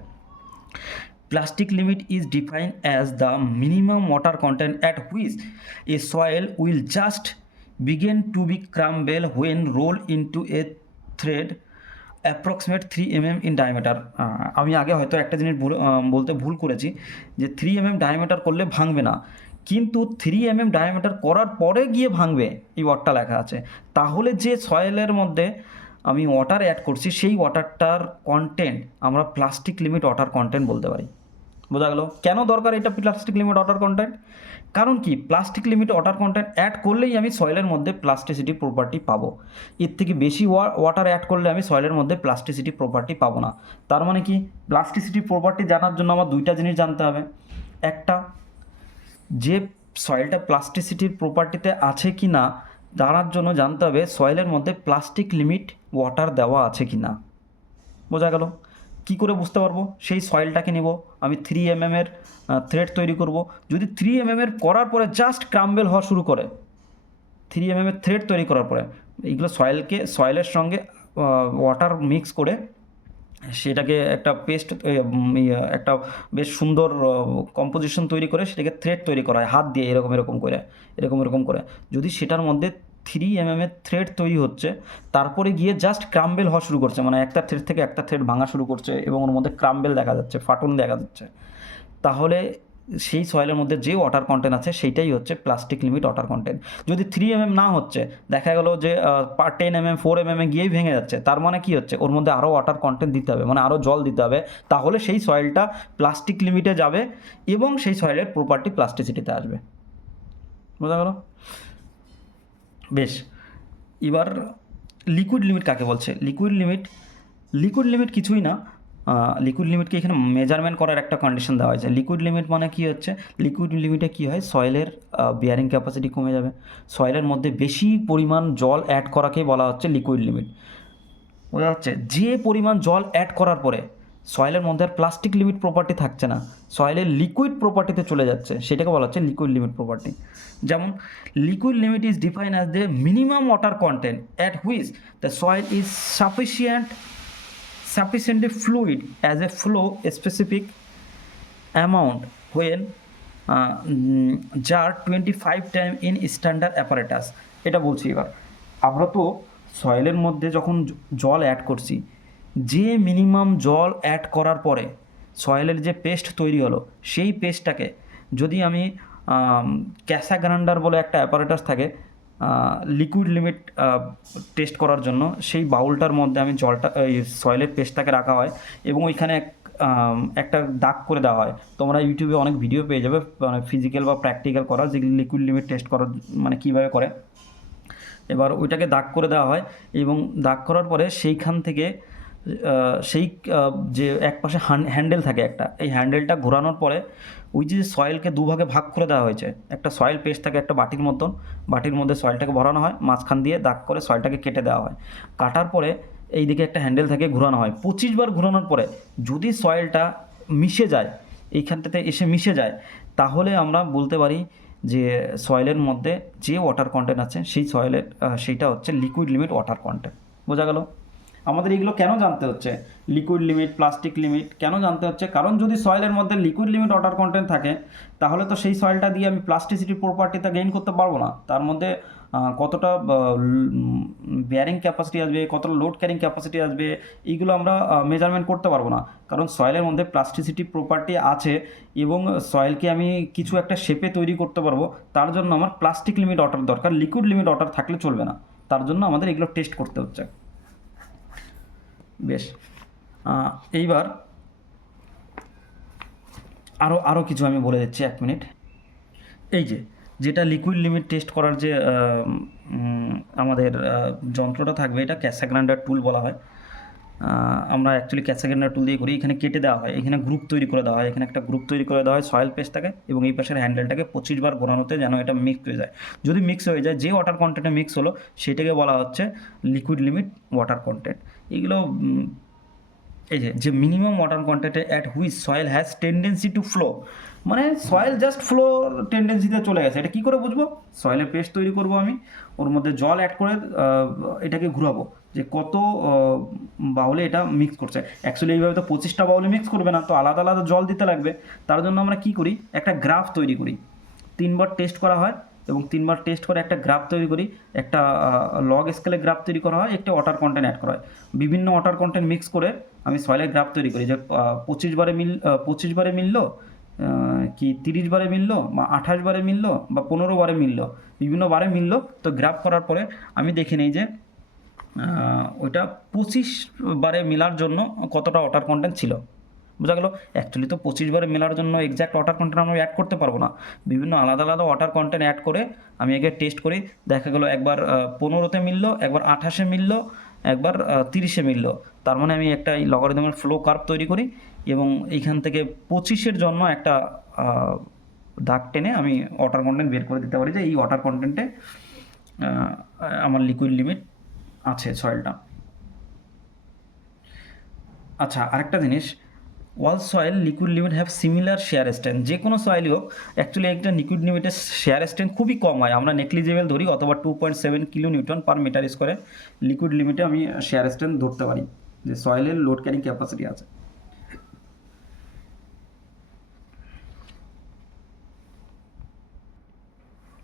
Plastic limit is defined as the minimum water content at which a soil will just begin to be crumble when rolled into a thread approximate 3 mm in diameter. আমি আগে হয়তো একটা জিনিস বলতে ভুল করেছি যে 3 mm ডায়ামিটার করলে ভাঙবে না, কিন্তু 3 mm ডায়ামিটার করার পরে গিয়ে ভাঙবে, এই ওয়ার্ডটা লেখা আছে। তাহলে যে সয়েলের মধ্যে আমি ওয়াটার অ্যাড করছি সেই ওয়াটারটার কন্টেন্ট আমরা প্লাস্টিক লিমিট ওয়াটার কন্টেন্ট বলতে পারি। বোঝা গেল কেন দরকার এটা প্লাস্টিক লিমিট ওয়াটার কন্টেন্ট? কারণ কি, plastic limit water content add করলেই আমি সয়েলের মধ্যে প্লাস্টিসিটি প্রপার্টি পাবো। এর থেকে বেশি ওয়াটার অ্যাড করলে আমি সয়েলের মধ্যে প্লাস্টিসিটি প্রপার্টি পাবো না। তার মানে কি, প্লাস্টিসিটি প্রপার্টি জানার জন্য আমার দুইটা জিনিস জানতে হবে। একটা, যে সয়েলটা প্লাস্টিসিটির প্রপার্টিতে আছে কি না জানার জন্য জানতে হবে সয়েলের মধ্যে প্লাস্টিক লিমিট ওয়াটার দেওয়া আছে কি না। বোঝা গেল? কী করে বুঝতে পারবো? সেই সয়েলটাকে নেব, আমি 3 mm এর থ্রেড তৈরি করব। যদি 3 mm এর করার পরে জাস্ট ক্রাম্বেল হওয়া শুরু করে, 3 mm এর থ্রেড তৈরি করার পরে এইগুলো সয়েলের সঙ্গে ওয়াটার মিক্স করে সেটাকে একটা পেস্ট, একটা বেশ সুন্দর কম্পোজিশন তৈরি করে সেটাকে থ্রেড তৈরি করা হয় হাত দিয়ে, এরকম করে। যদি সেটার মধ্যে 3 mm এর থ্রেড তৈরি হচ্ছে, তারপরে গিয়ে জাস্ট ক্রাম্বেল হওয়া শুরু করছে, মানে একটা থ্রেড থেকে একটা থ্রেড ভাঙা শুরু করছে এবং ওর মধ্যে ক্রাম্বেল দেখা যাচ্ছে, ফাটন দেখা যাচ্ছে, তাহলে সেই সয়েলের মধ্যে যে ওয়াটার কন্টেন্ট আছে সেইটাই হচ্ছে প্লাস্টিক লিমিট ওয়াটার কন্টেন্ট। যদি 3 mm না হচ্ছে, দেখা গেলো যে 10 mm 4 mm গিয়েই ভেঙে যাচ্ছে, তার মানে কি হচ্ছে, ওর মধ্যে আরও ওয়াটার কন্টেন্ট দিতে হবে, মানে আরও জল দিতে হবে, তাহলে সেই সয়েলটা প্লাস্টিক লিমিটে যাবে এবং সেই সয়েলের প্রপার্টি প্লাস্টিসিটিতে আসবে। বোঝা গেল? বেশ, এবার লিকুইড লিমিট কাকে বলছে? লিকুইড লিমিট কিছুই না, লিকুইড লিমিটকে এখানে মেজারমেন্ট করার একটা কন্ডিশন দেওয়া হয়েছে। লিকুইড লিমিট মানে কি হচ্ছে, লিকুইড লিমিটে কি হয়, সয়েলের বিয়ারিং ক্যাপাসিটি কমে যাবে, সয়েলের মধ্যে বেশি পরিমাণ জল অ্যাড করাকেই বলা হচ্ছে লিকুইড লিমিট। বোঝা যাচ্ছে? যে পরিমাণ জল অ্যাড করার পরে সয়েলের মধ্যে আর প্লাস্টিক লিমিট প্রপার্টি থাকছে না, সয়েলের লিকুইড প্রপার্টিতে চলে যাচ্ছে, সেটাকে বলা হচ্ছে লিকুইড লিমিট প্রপার্টি। যেমন liquid limit is define as the minimum water content at which the soil is sufficiently fluid as a flow specific amount when jar 25 time in standard apparatus। এটা বলছি এবার, আমরা তো সয়েলের মধ্যে যখন জল অ্যাড করছি, যে মিনিমাম জল অ্যাড করার পরে সয়েলের যে পেস্ট তৈরি হলো, সেই পেস্টটাকে যদি আমি ক্যাসা গ্রাইন্ডার বলে একটা অ্যাপারেটাস থাকে লিকুইড লিমিট টেস্ট করার জন্য, সেই বাউলটার মধ্যে আমি জলটা, সয়েলের পেস্টটাকে রাখা হয় এবং ওইখানে একটা দাগ করে দেওয়া হয়। তোমরা ইউটিউবে অনেক ভিডিও পেয়ে যাবে, মানে ফিজিক্যাল বা প্র্যাকটিক্যাল করা, যেগুলি লিকুইড লিমিট টেস্ট করার মানে কীভাবে করে। এবার ওইটাকে দাগ করে দেওয়া হয় এবং দাগ করার পরে সেইখান থেকে সেই যে এক পাশে হ্যান্ডেল থাকে একটা, এই হ্যান্ডেলটা ঘোরানোর পরে ওই যে সয়েলকে দুভাগে ভাগ করে দেওয়া হয়েছে, একটা সয়েল পেস্ট থাকে একটা বাটির মতন, বাটির মধ্যে সয়েলটাকে ভরানো হয়, মাঝখান দিয়ে দাগ করে সয়েলটাকে কেটে দেওয়া হয়, কাটার পরে এই দিকে একটা হ্যান্ডেল থেকে ঘোরানো হয়। 25 বার ঘোরানোর পরে যদি সয়েলটা মিশে যায়, এইখানটাতে এসে মিশে যায়, তাহলে আমরা বলতে পারি যে সয়েলের মধ্যে যে ওয়াটার কন্টেন্ট আছে সেই সয়েলের সেইটা হচ্ছে লিকুইড লিমিট ওয়াটার কন্টেন্ট। বোঝা গেল? আমাদের এগুলো কেন জানতে হচ্ছে, লিকুইড লিমিট, প্লাস্টিক লিমিট কেন জানতে হচ্ছে? কারণ যদি সয়েলের মধ্যে লিকুইড লিমিট ওয়াটার কন্টেন্ট থাকে, তাহলে তো সেই সয়েলটা দিয়ে আমি প্লাস্টিসিটি প্রপার্টিটা গেইন করতে পারবো না। তার মধ্যে কতটা বিয়ারিং ক্যাপাসিটি আসবে, কতটা লোড ক্যারিং ক্যাপাসিটি আসবে, এইগুলো আমরা মেজারমেন্ট করতে পারবো না, কারণ সয়েলের মধ্যে প্লাস্টিসিটি প্রপার্টি আছে এবং সয়েলকে আমি কিছু একটা শেপে তৈরি করতে পারবো। তার জন্য আমার প্লাস্টিক লিমিট ওয়াটার দরকার, লিকুইড লিমিট ওয়াটার থাকলে চলবে না। তার জন্য আমাদের এগুলো টেস্ট করতে হচ্ছে। বেশ, এইবার আরও কিছু আমি বলে দিচ্ছি, 1 মিনিট। এই যেটা লিকুইড লিমিট টেস্ট করার যে আমাদের যন্ত্রটা থাকবে, এটা ক্যাসা গ্রাইন্ডার টুল বলা হয়। আমরা অ্যাকচুয়ালি ক্যাসা গ্রাইন্ডার টুল দিয়ে করি। এখানে কেটে দেওয়া হয়, এখানে গ্রুপ তৈরি করে দেওয়া হয়, এখানে একটা গ্রুপ তৈরি করে দেওয়া হয় সয়েল পেস্টটাকে, এবং এই পাশের হ্যান্ডেলটাকে 25 বার ঘোরানোতে যেন এটা মিক্স হয়ে যায়। যদি মিক্স হয়ে যায়, যে ওয়াটার কন্টেন্টে মিক্স হলো সেটাকে বলা হচ্ছে লিকুইড লিমিট ওয়াটার কন্টেন্ট। এগুলো এই যে minimum water content at which soil has tendency two flow, মানে সয়েল জাস্ট ফ্লো টেন্ডেন্সিতে চলে গেছে। এটা কী করে বুঝবো? সয়েলের পেস্ট তৈরি করব আমি, ওর মধ্যে জল অ্যাড করে এটাকে ঘুরাবো যে কত বাউলে এটা মিক্স করছে। অ্যাকচুয়ালি এইভাবে তো 25টা বাউলে মিক্স করবে না, তো আলাদা আলাদা জল দিতে লাগবে। তার জন্য আমরা কি করি, একটা গ্রাফ তৈরি করি, 3বার টেস্ট করা হয় এবং 3বার টেস্ট করে একটা গ্রাফ তৈরি করি, একটা লগ স্কেলে গ্রাফ তৈরি করা হয়, একটা ওয়াটার কন্টেন্ট অ্যাড করা হয়। বিভিন্ন ওয়াটার কন্টেন্ট মিক্স করে আমি সয়েলের গ্রাফ তৈরি করি যে 25 বারে মিললো কি 30 বারে মিললো বা 28 বারে মিললো বা 15 বারে মিললো, বিভিন্ন বারে মিললো। তো গ্রাফ করার পরে আমি দেখে নিই যে ওইটা 25 বারে মেলার জন্য কতটা ওয়াটার কন্টেন্ট ছিল। বোঝা গেল? অ্যাকচুয়ালি তো 25 বারে মেলার জন্য এক্স্যাক্ট ওয়াটার কন্টেন্ট আমরা অ্যাড করতে পারবো না, বিভিন্ন আলাদা আলাদা ওয়াটার কন্টেন্ট অ্যাড করে আমি একে টেস্ট করি। দেখা গেলো একবার 15-তে মিললো, একবার 28-এ মিললো, একবার 30-এ মিললো। তার মানে আমি একটা এই লগারিদমের ফ্লো কার্ভ তৈরি করি এবং এইখান থেকে 25-এর জন্য একটা দাগ টেনে আমি ওয়াটার কন্টেন্ট বের করে দিতে পারি যে এই ওয়াটার কন্টেন্টে আমার লিকুইড লিমিট আছে সয়েলটা। আচ্ছা, আরেকটা জিনিস, all soil liquid limit have similar share strength. যে কোনো সয়েলই হোক, অ্যাকচুয়ালি একটা লিকুইড লিমিটের শেয়ার স্ট্রেন্থ খুবই কম হয়, আমরা নেগলিজেবল ধরি, অথবা 2.7 কিলো নিউটন পার মিটার স্কোয়ারে লিকুইড লিমিটে আমি শেয়ার স্ট্রেন্থ ধরতে পারি যে সয়েলের লোড ক্যারিং ক্যাপাসিটি আছে।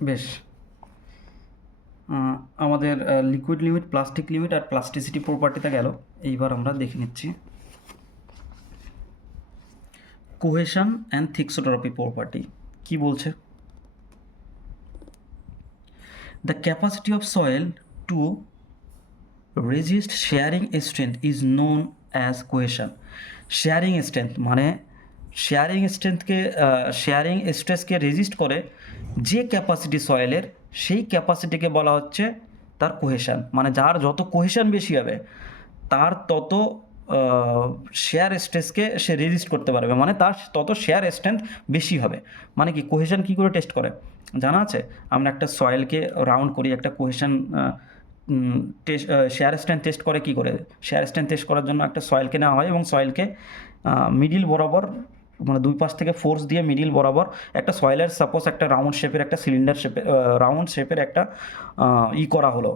বেশ, আমাদের লিকুইড লিমিট, প্লাস্টিক লিমিট আর প্লাস্টিসিটি প্রপার্টিতে গেল। এইবার আমরা দেখে নিচ্ছি কোহেশন অ্যান্ড থিক্সোট্রপি প্রপার্টি কি বলছে। The capacity of soil two resist sharing strength is known as cohesion. Sharing strength মানে শেয়ারিং স্ট্রেসকে রেজিস্ট করে যে ক্যাপাসিটি সয়েলের, সেই ক্যাপাসিটিকে বলা হচ্ছে তার কোহেশন। মানে যার যত কোহেশন বেশি হবে তার তত শেয়ার স্ট্রেসকে সে রেজিস্ট করতে পারবে, মানে তার তত শেয়ার স্ট্রেংথ বেশি হবে। মানে কি, কোহেশন কী করে টেস্ট করে জানা আছে? আমরা একটা সয়েলকে রাউন্ড করি, একটা cohesion test, share strength test করে কী করে? শেয়ার স্ট্রেন্থ টেস্ট করার জন্য একটা সয়েলকে নেওয়া হয় এবং সয়েলকে মিডিল বরাবর, মানে দুই পাশ থেকে ফোর্স দিয়ে মিডিল বরাবর একটা সয়েলের সাপোজ একটা রাউন্ড শেপের, একটা সিলিন্ডার শেপের, রাউন্ড শেপের একটা করা হলো,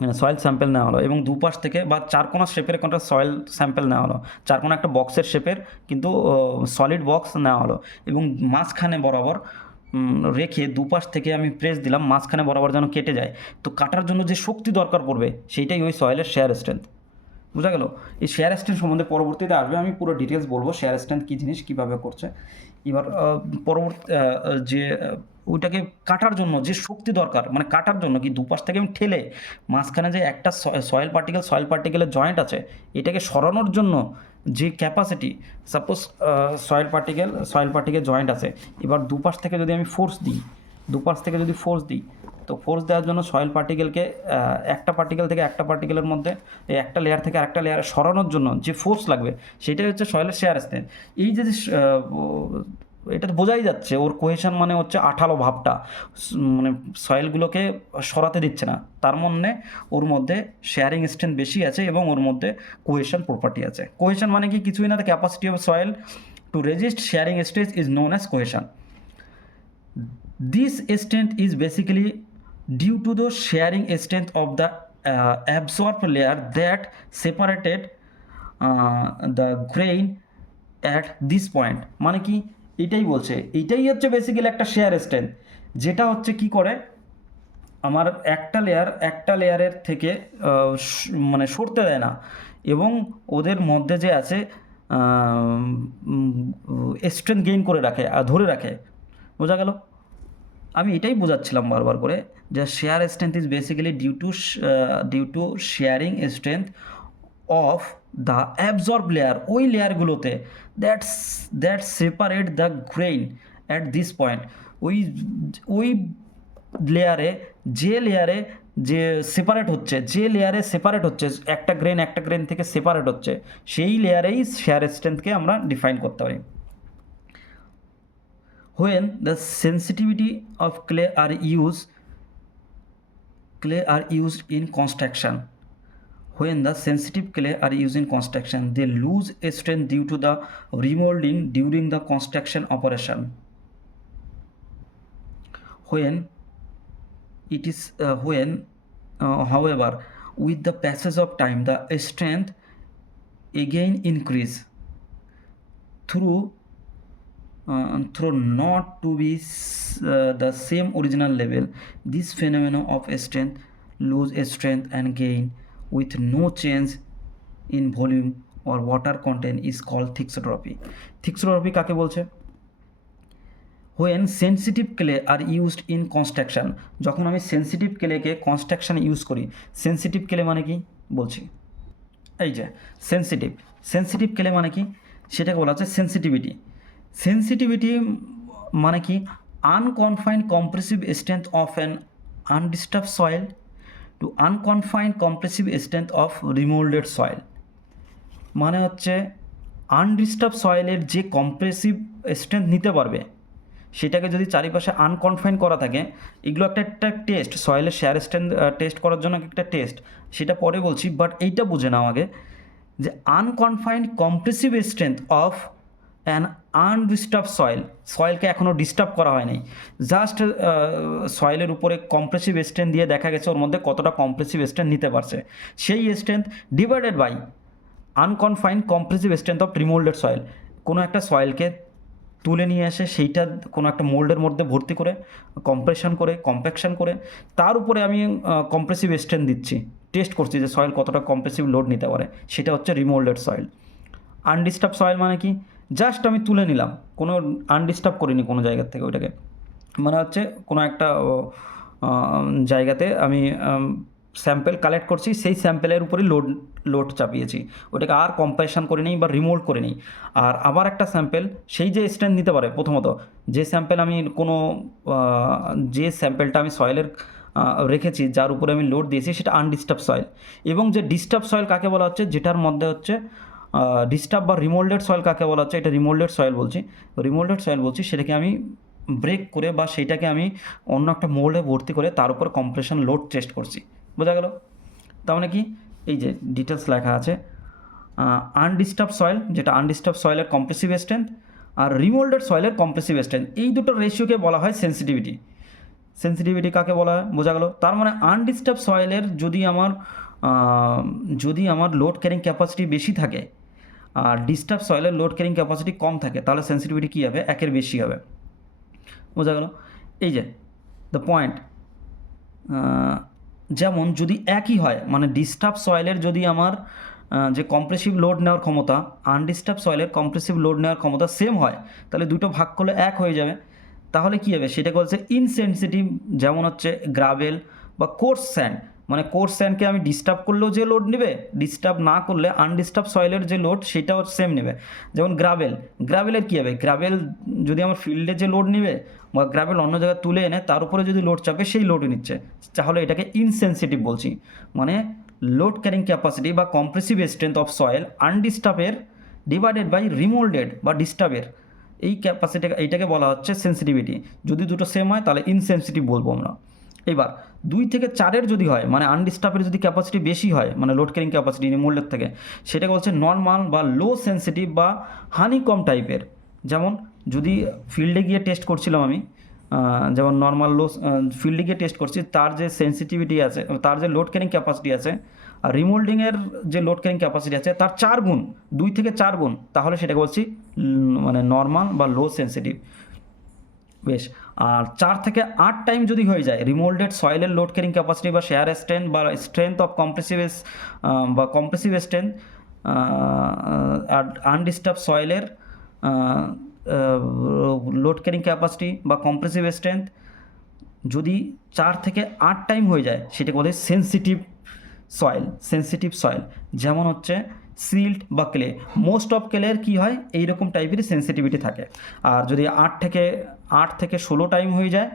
মানে সয়েল স্যাম্পেল নেওয়া হলো এবং দুপাশ থেকে বা চারকোনা শেপের একটা সয়েল স্যাম্পেল নেওয়া হলো, চারকোনা একটা বক্সের শেপের কিন্তু সলিড বক্স নেওয়া হলো এবং মাঝখানে বরাবর রেখে দুপাশ থেকে আমি প্রেস দিলাম, মাঝখানে বরাবর যেন কেটে যায়। তো কাটার জন্য যে শক্তি দরকার পড়বে সেইটাই ওই সয়েলের শেয়ার স্ট্রেংথ। বোঝা গেল? এই শেয়ার স্ট্রেন্থ সম্বন্ধে পরবর্তীতে আসবে, আমি পুরো ডিটেলস বলবো শেয়ার স্ট্রেন্থ কী জিনিস, কীভাবে করছে। এবার পরবর্তী যে ওইটাকে কাটার জন্য যে শক্তি দরকার, মানে কাটার জন্য কি দুপাশ থেকে আমি ঠেলে মাঝখানে যে একটা সয়েল পার্টিকেলের জয়েন্ট আছে, এটাকে সরানোর জন্য যে capacity, suppose soil particle joint আছে, এবার দুপাশ থেকে যদি আমি ফোর্স দিই, তো ফোর্স দেওয়ার জন্য সয়েল পার্টিকেলকে একটা পার্টিকেল থেকে একটা পার্টিকেলের মধ্যে, একটা লেয়ার থেকে আরেকটা লেয়ারে সরানোর জন্য যে ফোর্স লাগবে সেটাই হচ্ছে সয়েলের শেয়ার স্ট্রেন্থ। এই যে এটা তো বোঝাই যাচ্ছে ওর কোহেশন মানে হচ্ছে আঠালো ভাবটা, মানে সয়েলগুলোকে সরাতে দিচ্ছে না, তার মানে ওর মধ্যে শেয়ারিং স্ট্রেন্থ বেশি আছে এবং ওর মধ্যে কোহেশন প্রপার্টি আছে। কোহেশন মানে কি, কিছুই না, the capacity of soil two resist sharing stress is known as cohesion. This strength is basically due to the sharing strength of the absorbed layer that separated the grain at this point। মানে কি, এটাই বলছে, এইটাই হচ্ছে বেসিক্যালি একটা শেয়ার স্ট্রেংথ, যেটা হচ্ছে কি করে আমার একটা লেয়ারের থেকে মানে সরতে দেয় না এবং ওদের মধ্যে যে আছে স্ট্রেংথ গেইন করে রাখে, ধরে রাখে। বোঝা গেল? আমি এটাই বোঝাচ্ছিলাম বারবার করে যে shear strength is basically due to shearing strength of the absorb layer, ওই লেয়ারগুলোতে that separate the grain at this point. ওই লেয়ারে যে সেপারেট হচ্ছে একটা গ্রেন থেকে সেপারেট হচ্ছে, সেই লেয়ারেই শেয়ার স্ট্রেংথকে আমরা ডিফাইন করতে পারি। When the sensitivity of clay are used in construction, When the sensitive clay are used in construction, they lose strength due to the remolding during the construction operation. When it is however, with the passage of time, the strength again increase through not to be the same original level. This phenomenon of strength lose strength and gain with no change in volume or water content is called thixotropy. Thixotropy কাকে বলছে? When sensitive clay are used in construction, যখন আমি সেন্সিটিভ ক্লেকে কনস্ট্রাকশানে ইউজ করি, সেন্সিটিভ ক্লে মানে কি বলছি, এই যে সেন্সিটিভ ক্লে মানে কি, সেটাকে বলা হচ্ছে সেন্সিটিভিটি। সেন্সিটিভিটি মানে কি, unconfined compressive strength of an undisturb soil to unconfined compressive strength of remoulded soil. মানে হচ্ছে আনডিস্টার্ব সয়েলের যে কম্প্রেসিভ স্ট্রেংথ নিতে পারবে সেটাকে যদি চারিপাশে আনকনফাইন করা থাকে, এগুলো একটা টেস্ট, সয়েলের শেয়ার স্ট্রেংথ টেস্ট করার জন্য একটা টেস্ট, সেটা পরে বলছি, বাট এইটা বুঝে নাও আগে যে unconfined compressive strength of an undisturb soil, সয়েলকে এখনও ডিস্টার্ব করা হয়নি, জাস্ট সয়েলের উপরে কম্প্রেসিভ স্ট্রেংথ দিয়ে দেখা গেছে ওর মধ্যে কতটা কম্প্রেসিভ স্ট্রেংথ নিতে পারছে, সেই strength divided by unconfined compressive strength of remoulded soil. কোনো একটা সয়েলকে তুলে নিয়ে এসে সেইটা কোনো একটা মোল্ডের মধ্যে ভর্তি করে কম্প্রেশন করে কম্প্যাকশন করে তার উপরে আমি কম্প্রেসিভ স্ট্রেংথ দিচ্ছি, টেস্ট করছি যে সয়েল কতটা কম্প্রেসিভ লোড নিতে পারে, সেটা হচ্ছে রিমোল্ডেড সয়েল। আনডিস্টার্ব সয়েল মানে কি, জাস্ট আমি তুলে নিলাম, কোনো আনডিস্টার্ব করিনি কোনো জায়গা থেকে ওইটাকে, মানে হচ্ছে কোনো একটা জায়গাতে আমি স্যাম্পেল কালেক্ট করছি, সেই স্যাম্পেলের উপরে লোড চাপিয়েছি, ওটাকে আর কম্প্রেশন করে নিই বা রিমোল্ড করে নিই। আর আবার একটা স্যাম্পেল, সেই যে স্ট্রেংথ নিতে পারে, প্রথমত যে স্যাম্পেল আমি যে স্যাম্পেলটা আমি সয়েলের রেখেছি, যার উপরে আমি লোড দিয়েছি, সেটা আনডিস্টার্ব সয়েল। এবং যে ডিস্টার্ব সয়েল কাকে বলা হচ্ছে, যেটার মধ্যে হচ্ছে ডিস্টার্ব বা রিমোল্ডেড সয়েল কাকে বলা হচ্ছে, এটা রিমোল্ডেড সয়েল বলছি, সেটাকে আমি ব্রেক করে বা সেইটাকে আমি অন্য একটা মোল্ডে ভর্তি করে তার উপর কম্প্রেশন লোড টেস্ট করছি। বোঝা গেল? তার মানে কি, এই যে ডিটেলস লেখা আছে, আনডিস্টার্ব সয়েল, যেটা আনডিস্টার্ব সয়েলের কম্প্রেসিভ স্ট্রেংথ, আর রিমোল্ডেড সয়েলের কম্প্রেসিভ স্ট্রেংথ, এই দুটো রেশিওকে বলা হয় সেন্সিটিভিটি কাকে বলা হয়, বোঝা গেল? তার মানে আনডিস্টার্ব সয়েলের যদি আমার লোড ক্যারিং ক্যাপাসিটি বেশি থাকে আর ডিস্টার্ব সয়েলের লোড ক্যারিং ক্যাপাসিটি কম থাকে, তাহলে সেন্সিটিভিটি কী হবে, একের বেশি হবে। বোঝা গেল? এই যে দ্য পয়েন্ট, যেমন যদি একই হয়, মানে ডিস্টার্ব সয়েলের যদি আমার যে কম্প্রেসিভ লোড নেওয়ার ক্ষমতা, আনডিস্টার্ব সয়েলের কম্প্রেসিভ লোড নেওয়ার ক্ষমতা সেম হয়, তাহলে দুটো ভাগ করলে এক হয়ে যাবে। তাহলে কী হবে, সেটাকে বলছে ইনসেনসিটিভ। যেমন হচ্ছে গ্রাভেল বা কোর্স স্যান্ড, মানে কোর্স স্যান্ডকে আমি ডিস্টার্ব করলেও যে লোড নেবে, ডিস্টার্ব না করলে আনডিস্টার্ব সয়েলের যে লোড সেটাও সেম নেবে। যেমন গ্রাভেলের কী হবে, গ্রাভেল যদি আমার ফিল্ডে যে লোড নেবে বা গ্রাভেল অন্য জায়গায় তুলে এনে তার উপরে যদি লোড চাপে সেই লোডই নিচ্ছে, তাহলে এটাকে ইনসেনসিটিভ বলছি। মানে লোড ক্যারিং ক্যাপাসিটি বা কম্প্রেসিভ স্ট্রেংথ অফ সয়েল আনডিস্টার্বের ডিভাইডেড বাই রিমোল্ডেড বা ডিস্টার্বের, এই ক্যাপাসিটি, এইটাকে বলা হচ্ছে সেন্সিটিভিটি। যদি দুটো সেম হয় তাহলে ইনসেনসিটিভ বলবো আমরা। এবার 2 থেকে 4 যদি হয়, মানে আনডিস্টার্বের যদি ক্যাপাসিটি বেশি হয়, মানে লোড ক্যারিং ক্যাপাসিটি রিমোল্ডের থেকে, সেটাকে বলছে নর্মাল বা লো সেন্সিটিভ বা হানিকম টাইপের। যেমন যদি ফিল্ডে গিয়ে টেস্ট করছিলাম আমি, যেমন নর্মাল লো ফিল্ডে গিয়ে টেস্ট করছি, তার যে সেন্সিটিভিটি আছে, তার যে লোড ক্যারিং ক্যাপাসিটি আছে, আর রিমোল্ডিংয়ের যে লোড ক্যারিং ক্যাপাসিটি আছে তার 4 গুণ, 2 থেকে 4 গুণ, তাহলে সেটাকে বলছি মানে নর্মাল বা লো সেন্সিটিভ। বেশ, আর 4 থেকে 8 টাইম যদি হয়ে যায় রিমোল্ডেড সয়েলের লোড ক্যারিং ক্যাপাসিটি বা শেয়ার স্ট্রেংথ বা স্ট্রেংথ অফ কম্প্রেসিভ স্ট্রেংথ আর আনডিস্টার্ব সয়েলের লোড ক্যারিং ক্যাপাসিটি বা কম্প্রেসিভ স্ট্রেংথ যদি 4 থেকে 8 টাইম হয়ে যায়, সেটাকে বলে সেন্সিটিভ সয়েল। যেমন হচ্ছে সিল্ট বা ক্লে, মোস্ট অফ ক্লের কী হয়, এইরকম টাইপেরই সেন্সিটিভিটি থাকে। আর যদি 8 থেকে 16 টাইম হয়ে যায়,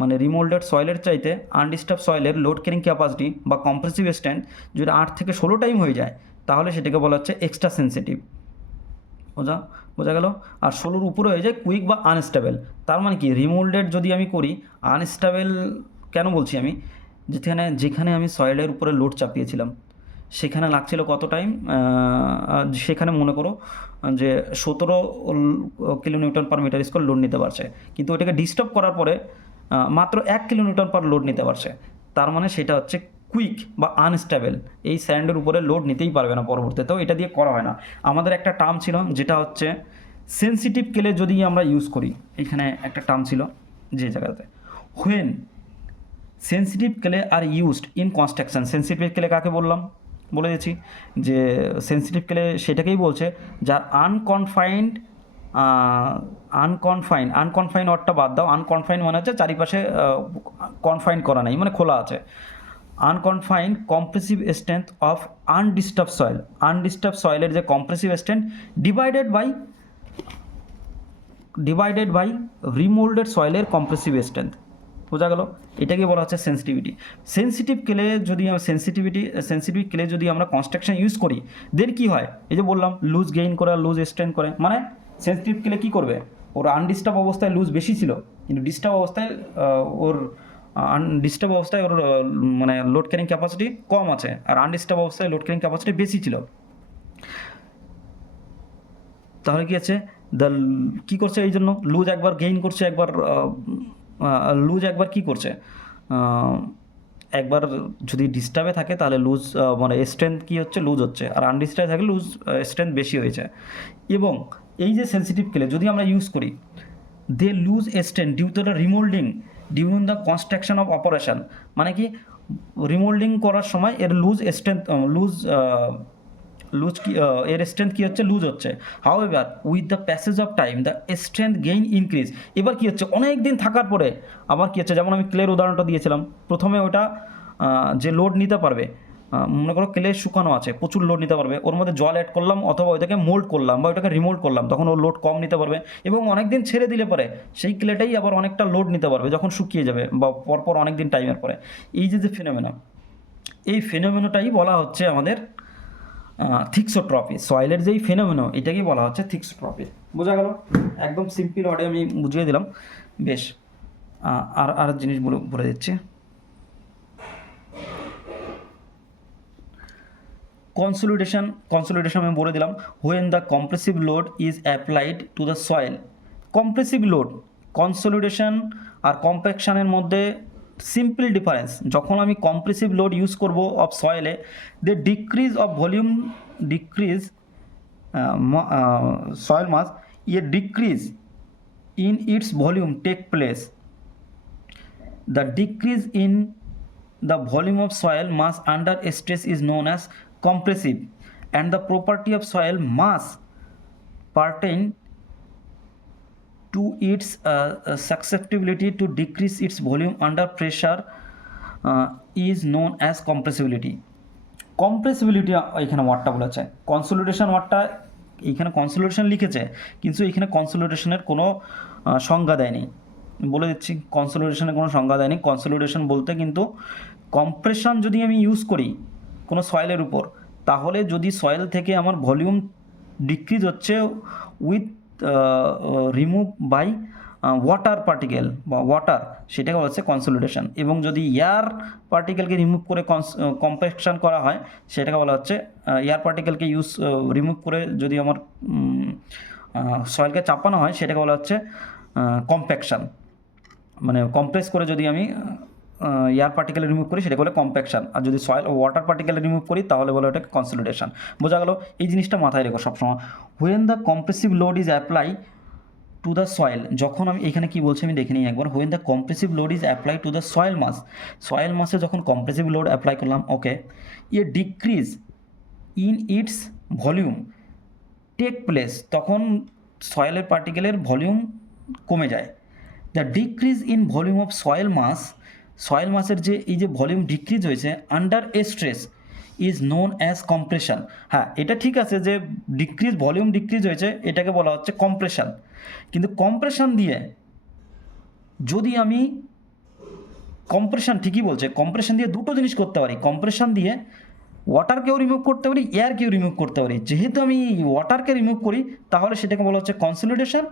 মানে রিমোল্ডেড সয়েলের চাইতে আনডিস্টার্ব সয়েলের লোড ক্যারিং ক্যাপাসিটি বা কম্প্রেসিভ স্ট্রেংথ যদি 8 থেকে 16 টাইম হয়ে যায়, তাহলে সেটাকে বলা হচ্ছে এক্সট্রা সেন্সিটিভ। বোঝা গেল? আর 16-র উপরে হয়ে যায় কুইক বা আনস্টেবল। তার মানে কি, রিমোল্ডেড যদি আমি করি, আনস্টেবল কেন বলছি আমি, যেখানে আমি সয়েলের উপরে লোড চাপিয়েছিলাম সেখানে লাগছিল কত টাইম, সেখানে মনে করো যে 17 kilonewton per metre square load নিতে পারছে, কিন্তু ওটাকে ডিস্টার্ব করার পরে মাত্র 1 কিলোনিউটন পার লোড নিতে পারছে। তার মানে সেটা হচ্ছে কুইক বা আনস্টেবল, এই স্যান্ডের উপরে লোড নিতেই পারবে না পরবর্তীতেও, এটা দিয়ে করা হয় না। আমাদের একটা টার্ম ছিল যেটা হচ্ছে সেন্সিটিভ কেলে যদি আমরা ইউজ করি, এখানে একটা টার্ম ছিল যে জায়গাতে হোয়েন সেন্সিটিভ কেলে are used in construction. Sensitive কেলে কাকে বললাম, বলে দিয়েছি যে সেন্সিটিভ কেলে সেটাকেই বলছে যার আনকনফাইন ওয়ার্ডটা বাদ দাও, আনকনফাইন মানে হচ্ছে চারিপাশে কনফাইন করা নেই, মানে খোলা আছে। Unconfined compressive strength of undisturb soil, undisturb সয়েলের যে compressive strength divided by remoulded সয়েলের কম্প্রেসিভ স্ট্রেংথ। বোঝা গেল, এটাকে বলা হচ্ছে সেন্সিটিভিটি। সেন্সিটিভ কেলে যদি আমরা কনস্ট্রাকশন ইউজ করি, দেন কী হয়, এই যে বললাম লুজ গেইন করে আর লুজ স্ট্রেন্থ করে, মানে সেন্সিটিভ কেলে কী করবে, ওর আনডিস্টার্ব অবস্থায় লুজ বেশি ছিল, কিন্তু ডিস্টার্ব অবস্থায় ওর মানে লোড ক্যারিং ক্যাপাসিটি কম আছে, আর আনডিস্টার্ব অবস্থায় লোড ক্যারিং ক্যাপাসিটি বেশি ছিল। তাহলে কী আছে, কী করছে, এই জন্য লুজ একবার গেইন করছে, একবার কী করছে, একবার যদি ডিস্টার্বে থাকে তাহলে লুজ মানে স্ট্রেংথ কী হচ্ছে, লুজ হচ্ছে, আর আনডিস্টার্বে থাকে লুজ স্ট্রেংথ বেশি হয়েছে। এবং এই যে সেন্সিটিভ কেলে যদি আমরা ইউজ করি, they lose strength due to the remoulding during the construction of operation, মানে কি রিমোল্ডিং করার সময় এর লুজ কি এর স্ট্রেংথ কী হচ্ছে, লুজ হচ্ছে। However with the passage of time the strength gain increase. এবার কী হচ্ছে, অনেক দিন থাকার পরে আবার কী হচ্ছে, যেমন আমি ক্লের উদাহরণটা দিয়েছিলাম, প্রথমে ওটা যে লোড নিতে পারবে, মনে করো ক্লে শুকানো আছে, প্রচুর লোড নিতে পারবে, ওর মধ্যে জল অ্যাড করলাম অথবা ওইটাকে মোল্ড করলাম বা ওইটাকে রিমোল্ড করলাম, তখন ওর লোড কম নিতে পারবে, এবং অনেক দিন ছেড়ে দিলে পরে সেই ক্লেটাই আবার অনেকটা লোড নিতে পারবে যখন শুকিয়ে যাবে বা পরপর অনেক দিন টাইমের পরে। এই যে ফেনোমেনা, এই ফেনোমেনাটাই বলা হচ্ছে আমাদের থিক্সোট্রপি। সয়েলের যেই ফেনোমেনো, এটাকেই বলা হচ্ছে থিক্সোট্রপি। বোঝা গেল, একদম সিম্পল ওয়ার্ডে আমি বুঝিয়ে দিলাম। বেশ, আর জিনিসগুলো বলে দিচ্ছি। কনসলিডেশন আমি বলে দিলাম, when the compressive load is applied to the soil. Compressive load, consolidation আর কম্প্যাকশনের মধ্যে সিম্পল ডিফারেন্স। যখন আমি কম্প্রেসিভ লোড ইউজ করব অফ সয়েলে, the decrease of volume soil mass, a decrease in its volume take place. The decrease in the volume of soil mass under stress is known as compressive, and the property of soil mass pertain to its susceptibility to decrease its volume under pressure is known as compressibility. Compressibility এখানে ওয়ার্ডটা বলেছে, কনসলিডেশন ওয়ার্ডটা এইখানে কনসলিডেশন লিখেছে, কিন্তু এখানে কনসলিডেশনের কোনো সংজ্ঞা দেয়নি। বলে দিচ্ছি, কনসলিডেশনের কোনো সংজ্ঞা দেয়নি। কনসলিডেশন বলতে কিন্তু কম্প্রেশন যদি আমি ইউজ করি কোনো সয়েলের উপর, তাহলে যদি সয়েল থেকে আমার ভলিউম ডিক্রিজ হচ্ছে with remove by water particle বা ওয়াটার, সেটাকে বলা হচ্ছে কনসলিডেশন। এবং যদি এয়ার পার্টিকেলকে রিমুভ করে কম্প্রেকশন করা হয়, সেটাকে বলা হচ্ছে এয়ার পার্টিকেলকে রিমুভ করে যদি আমার সয়েলকে চাপানো হয়, সেটাকে বলা হচ্ছে কম্প্যাকশন। মানে কম্প্রেস করে যদি আমি এয়ার পার্টিকেল রিমুভ করি, সেটা বলে কম্প্যাকশন। আর যদি soil oh water particle remove করি, তাহলে বলে ওটাকে কনসলিডেশন। বোঝা গেল, এই জিনিসটা মাথায় রেখো সবসময়। When the compressive load is apply to the soil, যখন আমি এখানে কি বলছি আমি দেখে নিই একবার। When the compressive load is apply to the soil mass, soil মাসে যখন কম্প্রেসিভ লোড অ্যাপ্লাই করলাম, okay, a decrease in its volume take place, তখন সয়েলের পার্টিকেলের ভলিউম কমে যায়। The decrease in volume of soil মাসের যে এই যে ভলিউম ডিক্রিজ হয়েছে under a stress is known as compression. হ্যাঁ, এটা ঠিক আছে যে ভলিউম ডিক্রিজ হয়েছে, এটাকে বলা হচ্ছে কম্প্রেশন। কিন্তু কম্প্রেশন দিয়ে যদি আমি ঠিকই বলছে, কম্প্রেশন দিয়ে দুটো জিনিস করতে পারি। কম্প্রেশন দিয়ে ওয়াটারকেও রিমুভ করতে পারি, এয়ারকেও রিমুভ করতে পারি। যেহেতু আমি ওয়াটারকে রিমুভ করি, তাহলে সেটাকে বলা হচ্ছে কনসলিডেশন।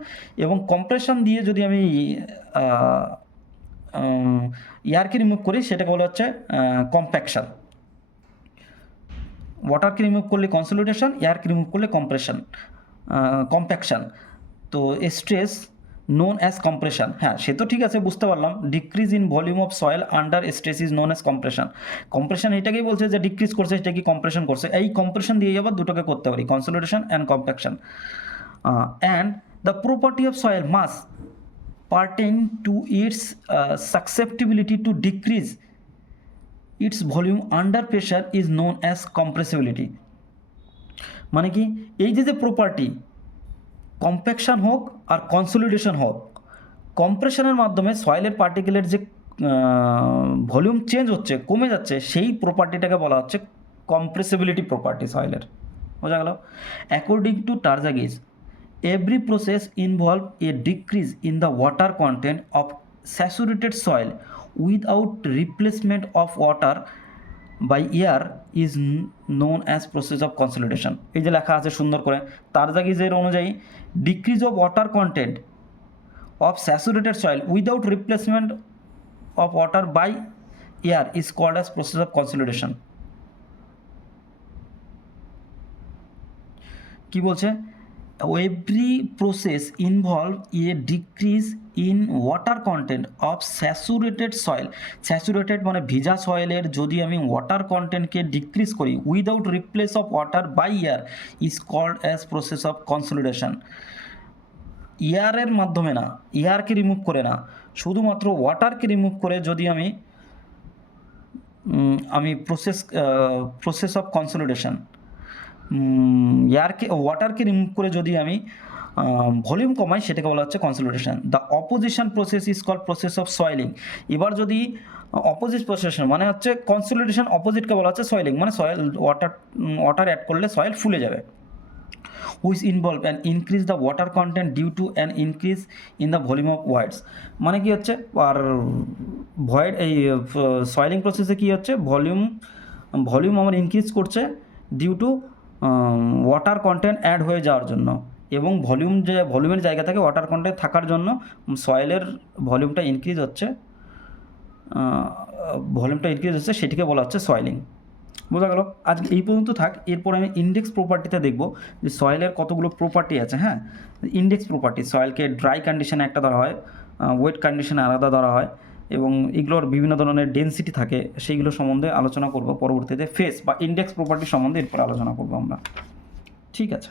এবং কম্প্রেশন দিয়ে যদি আমি এয়ারকে রিমুভ করি, সেটাকে বলা হচ্ছে কম্প্যাকশন। ওয়াটারকে রিমুভ করলে কনসলিডেশন, এয়ারকে রিমুভ করলে কম্প্যাকশন। তো স্ট্রেস নোন অ্যাজ কম্প্রেশন, হ্যাঁ সে তো ঠিক আছে, বুঝতে পারলাম। Decrease in volume of soil under stress is known as compression. Compression এটাকেই বলছে যে ডিক্রিজ করছে, এটা কি কম্প্রেশন করছে। এই কম্প্রেশন দিয়ে আবার দুটোকে করতে পারি, consolidation and compaction. And the property of soil mass pertain to its susceptibility to decrease its volume under pressure is known as compressibility. মানে কি, এই যে প্রপার্টি, কম্প্যাকশন হোক আর কনসলিডেশন হোক, কম্প্রেশনের মাধ্যমে সয়েলের পার্টিকেলের যে ভলিউম চেঞ্জ হচ্ছে, কমে যাচ্ছে, সেই প্রপার্টিটাকে বলা হচ্ছে কম্প্রেসিবিলিটি প্রপার্টি সয়েলের। বোঝা গেল? According to Terzaghi, every process involve a decrease in the water content of saturated soil without replacement of water by air is known as process of consolidation. এই যে লেখা আছে সুন্দর করে, টার্জাগিজের অনুযায়ী decrease of water content of saturated soil without replacement of water by air is called as process of consolidation. কি বলছে? Every process involve a decrease in water content of saturated soil. Saturated মানে ভিজা সয়েলের যদি আমি ওয়াটার কন্টেন্টকে ডিক্রিজ করি without replace of water by air is called as process of consolidation. এয়ারের মাধ্যমে না, এয়ারকে রিমুভ করে না, শুধুমাত্র ওয়াটারকে রিমুভ করে যদি আমি প্রসেস অফ কনসলিডেশন, ওয়াটারকে রিমুভ করে যদি আমি ভলিউম কমাই, সেটাকে বলা হচ্ছে consolidation. The opposition process is called process of swelling. এবার যদি অপোজিট প্রসেস মানে হচ্ছে কনসলিডেশন, অপোজিটকে বলা হচ্ছে সয়েলিং, মানে সয়েল ওয়াটার অ্যাড করলে সয়েল ফুলে যাবে। Which involve and increase the water content due to an increase in the volume of voids. মানে কি হচ্ছে, আর ভয়েড এই সয়েলিং প্রসেসে কী হচ্ছে, ভলিউম আমার ইনক্রিজ করছে due to water content add হয়ে যাওয়ার জন্য, এবং ভলিউমের জায়গা থেকে ওয়াটার কন্টেন্ট থাকার জন্য সয়েলের ভলিউমটা ইনক্রিজ হচ্ছে, সেটিকে বলা হচ্ছে সয়েলিং। বোঝা গেল? আজকে এই পর্যন্ত থাক। এরপর আমি ইন্ডেক্স প্রপার্টিতে দেখব যে সয়েলের কতগুলো প্রপার্টি আছে। হ্যাঁ, ইন্ডেক্স প্রপার্টি, সয়েলকে ড্রাই কন্ডিশনে একটা ধরা হয়, ওয়েট কন্ডিশনে আলাদা ধরা হয়, এবং এগুলোর বিভিন্ন ধরনের ডেন্সিটি থাকে, সেইগুলো সম্বন্ধে আলোচনা করব পরবর্তীতে। ফেস বা ইন্ডেক্স প্রপার্টি সম্বন্ধে এরপর আলোচনা করব আমরা। ঠিক আছে।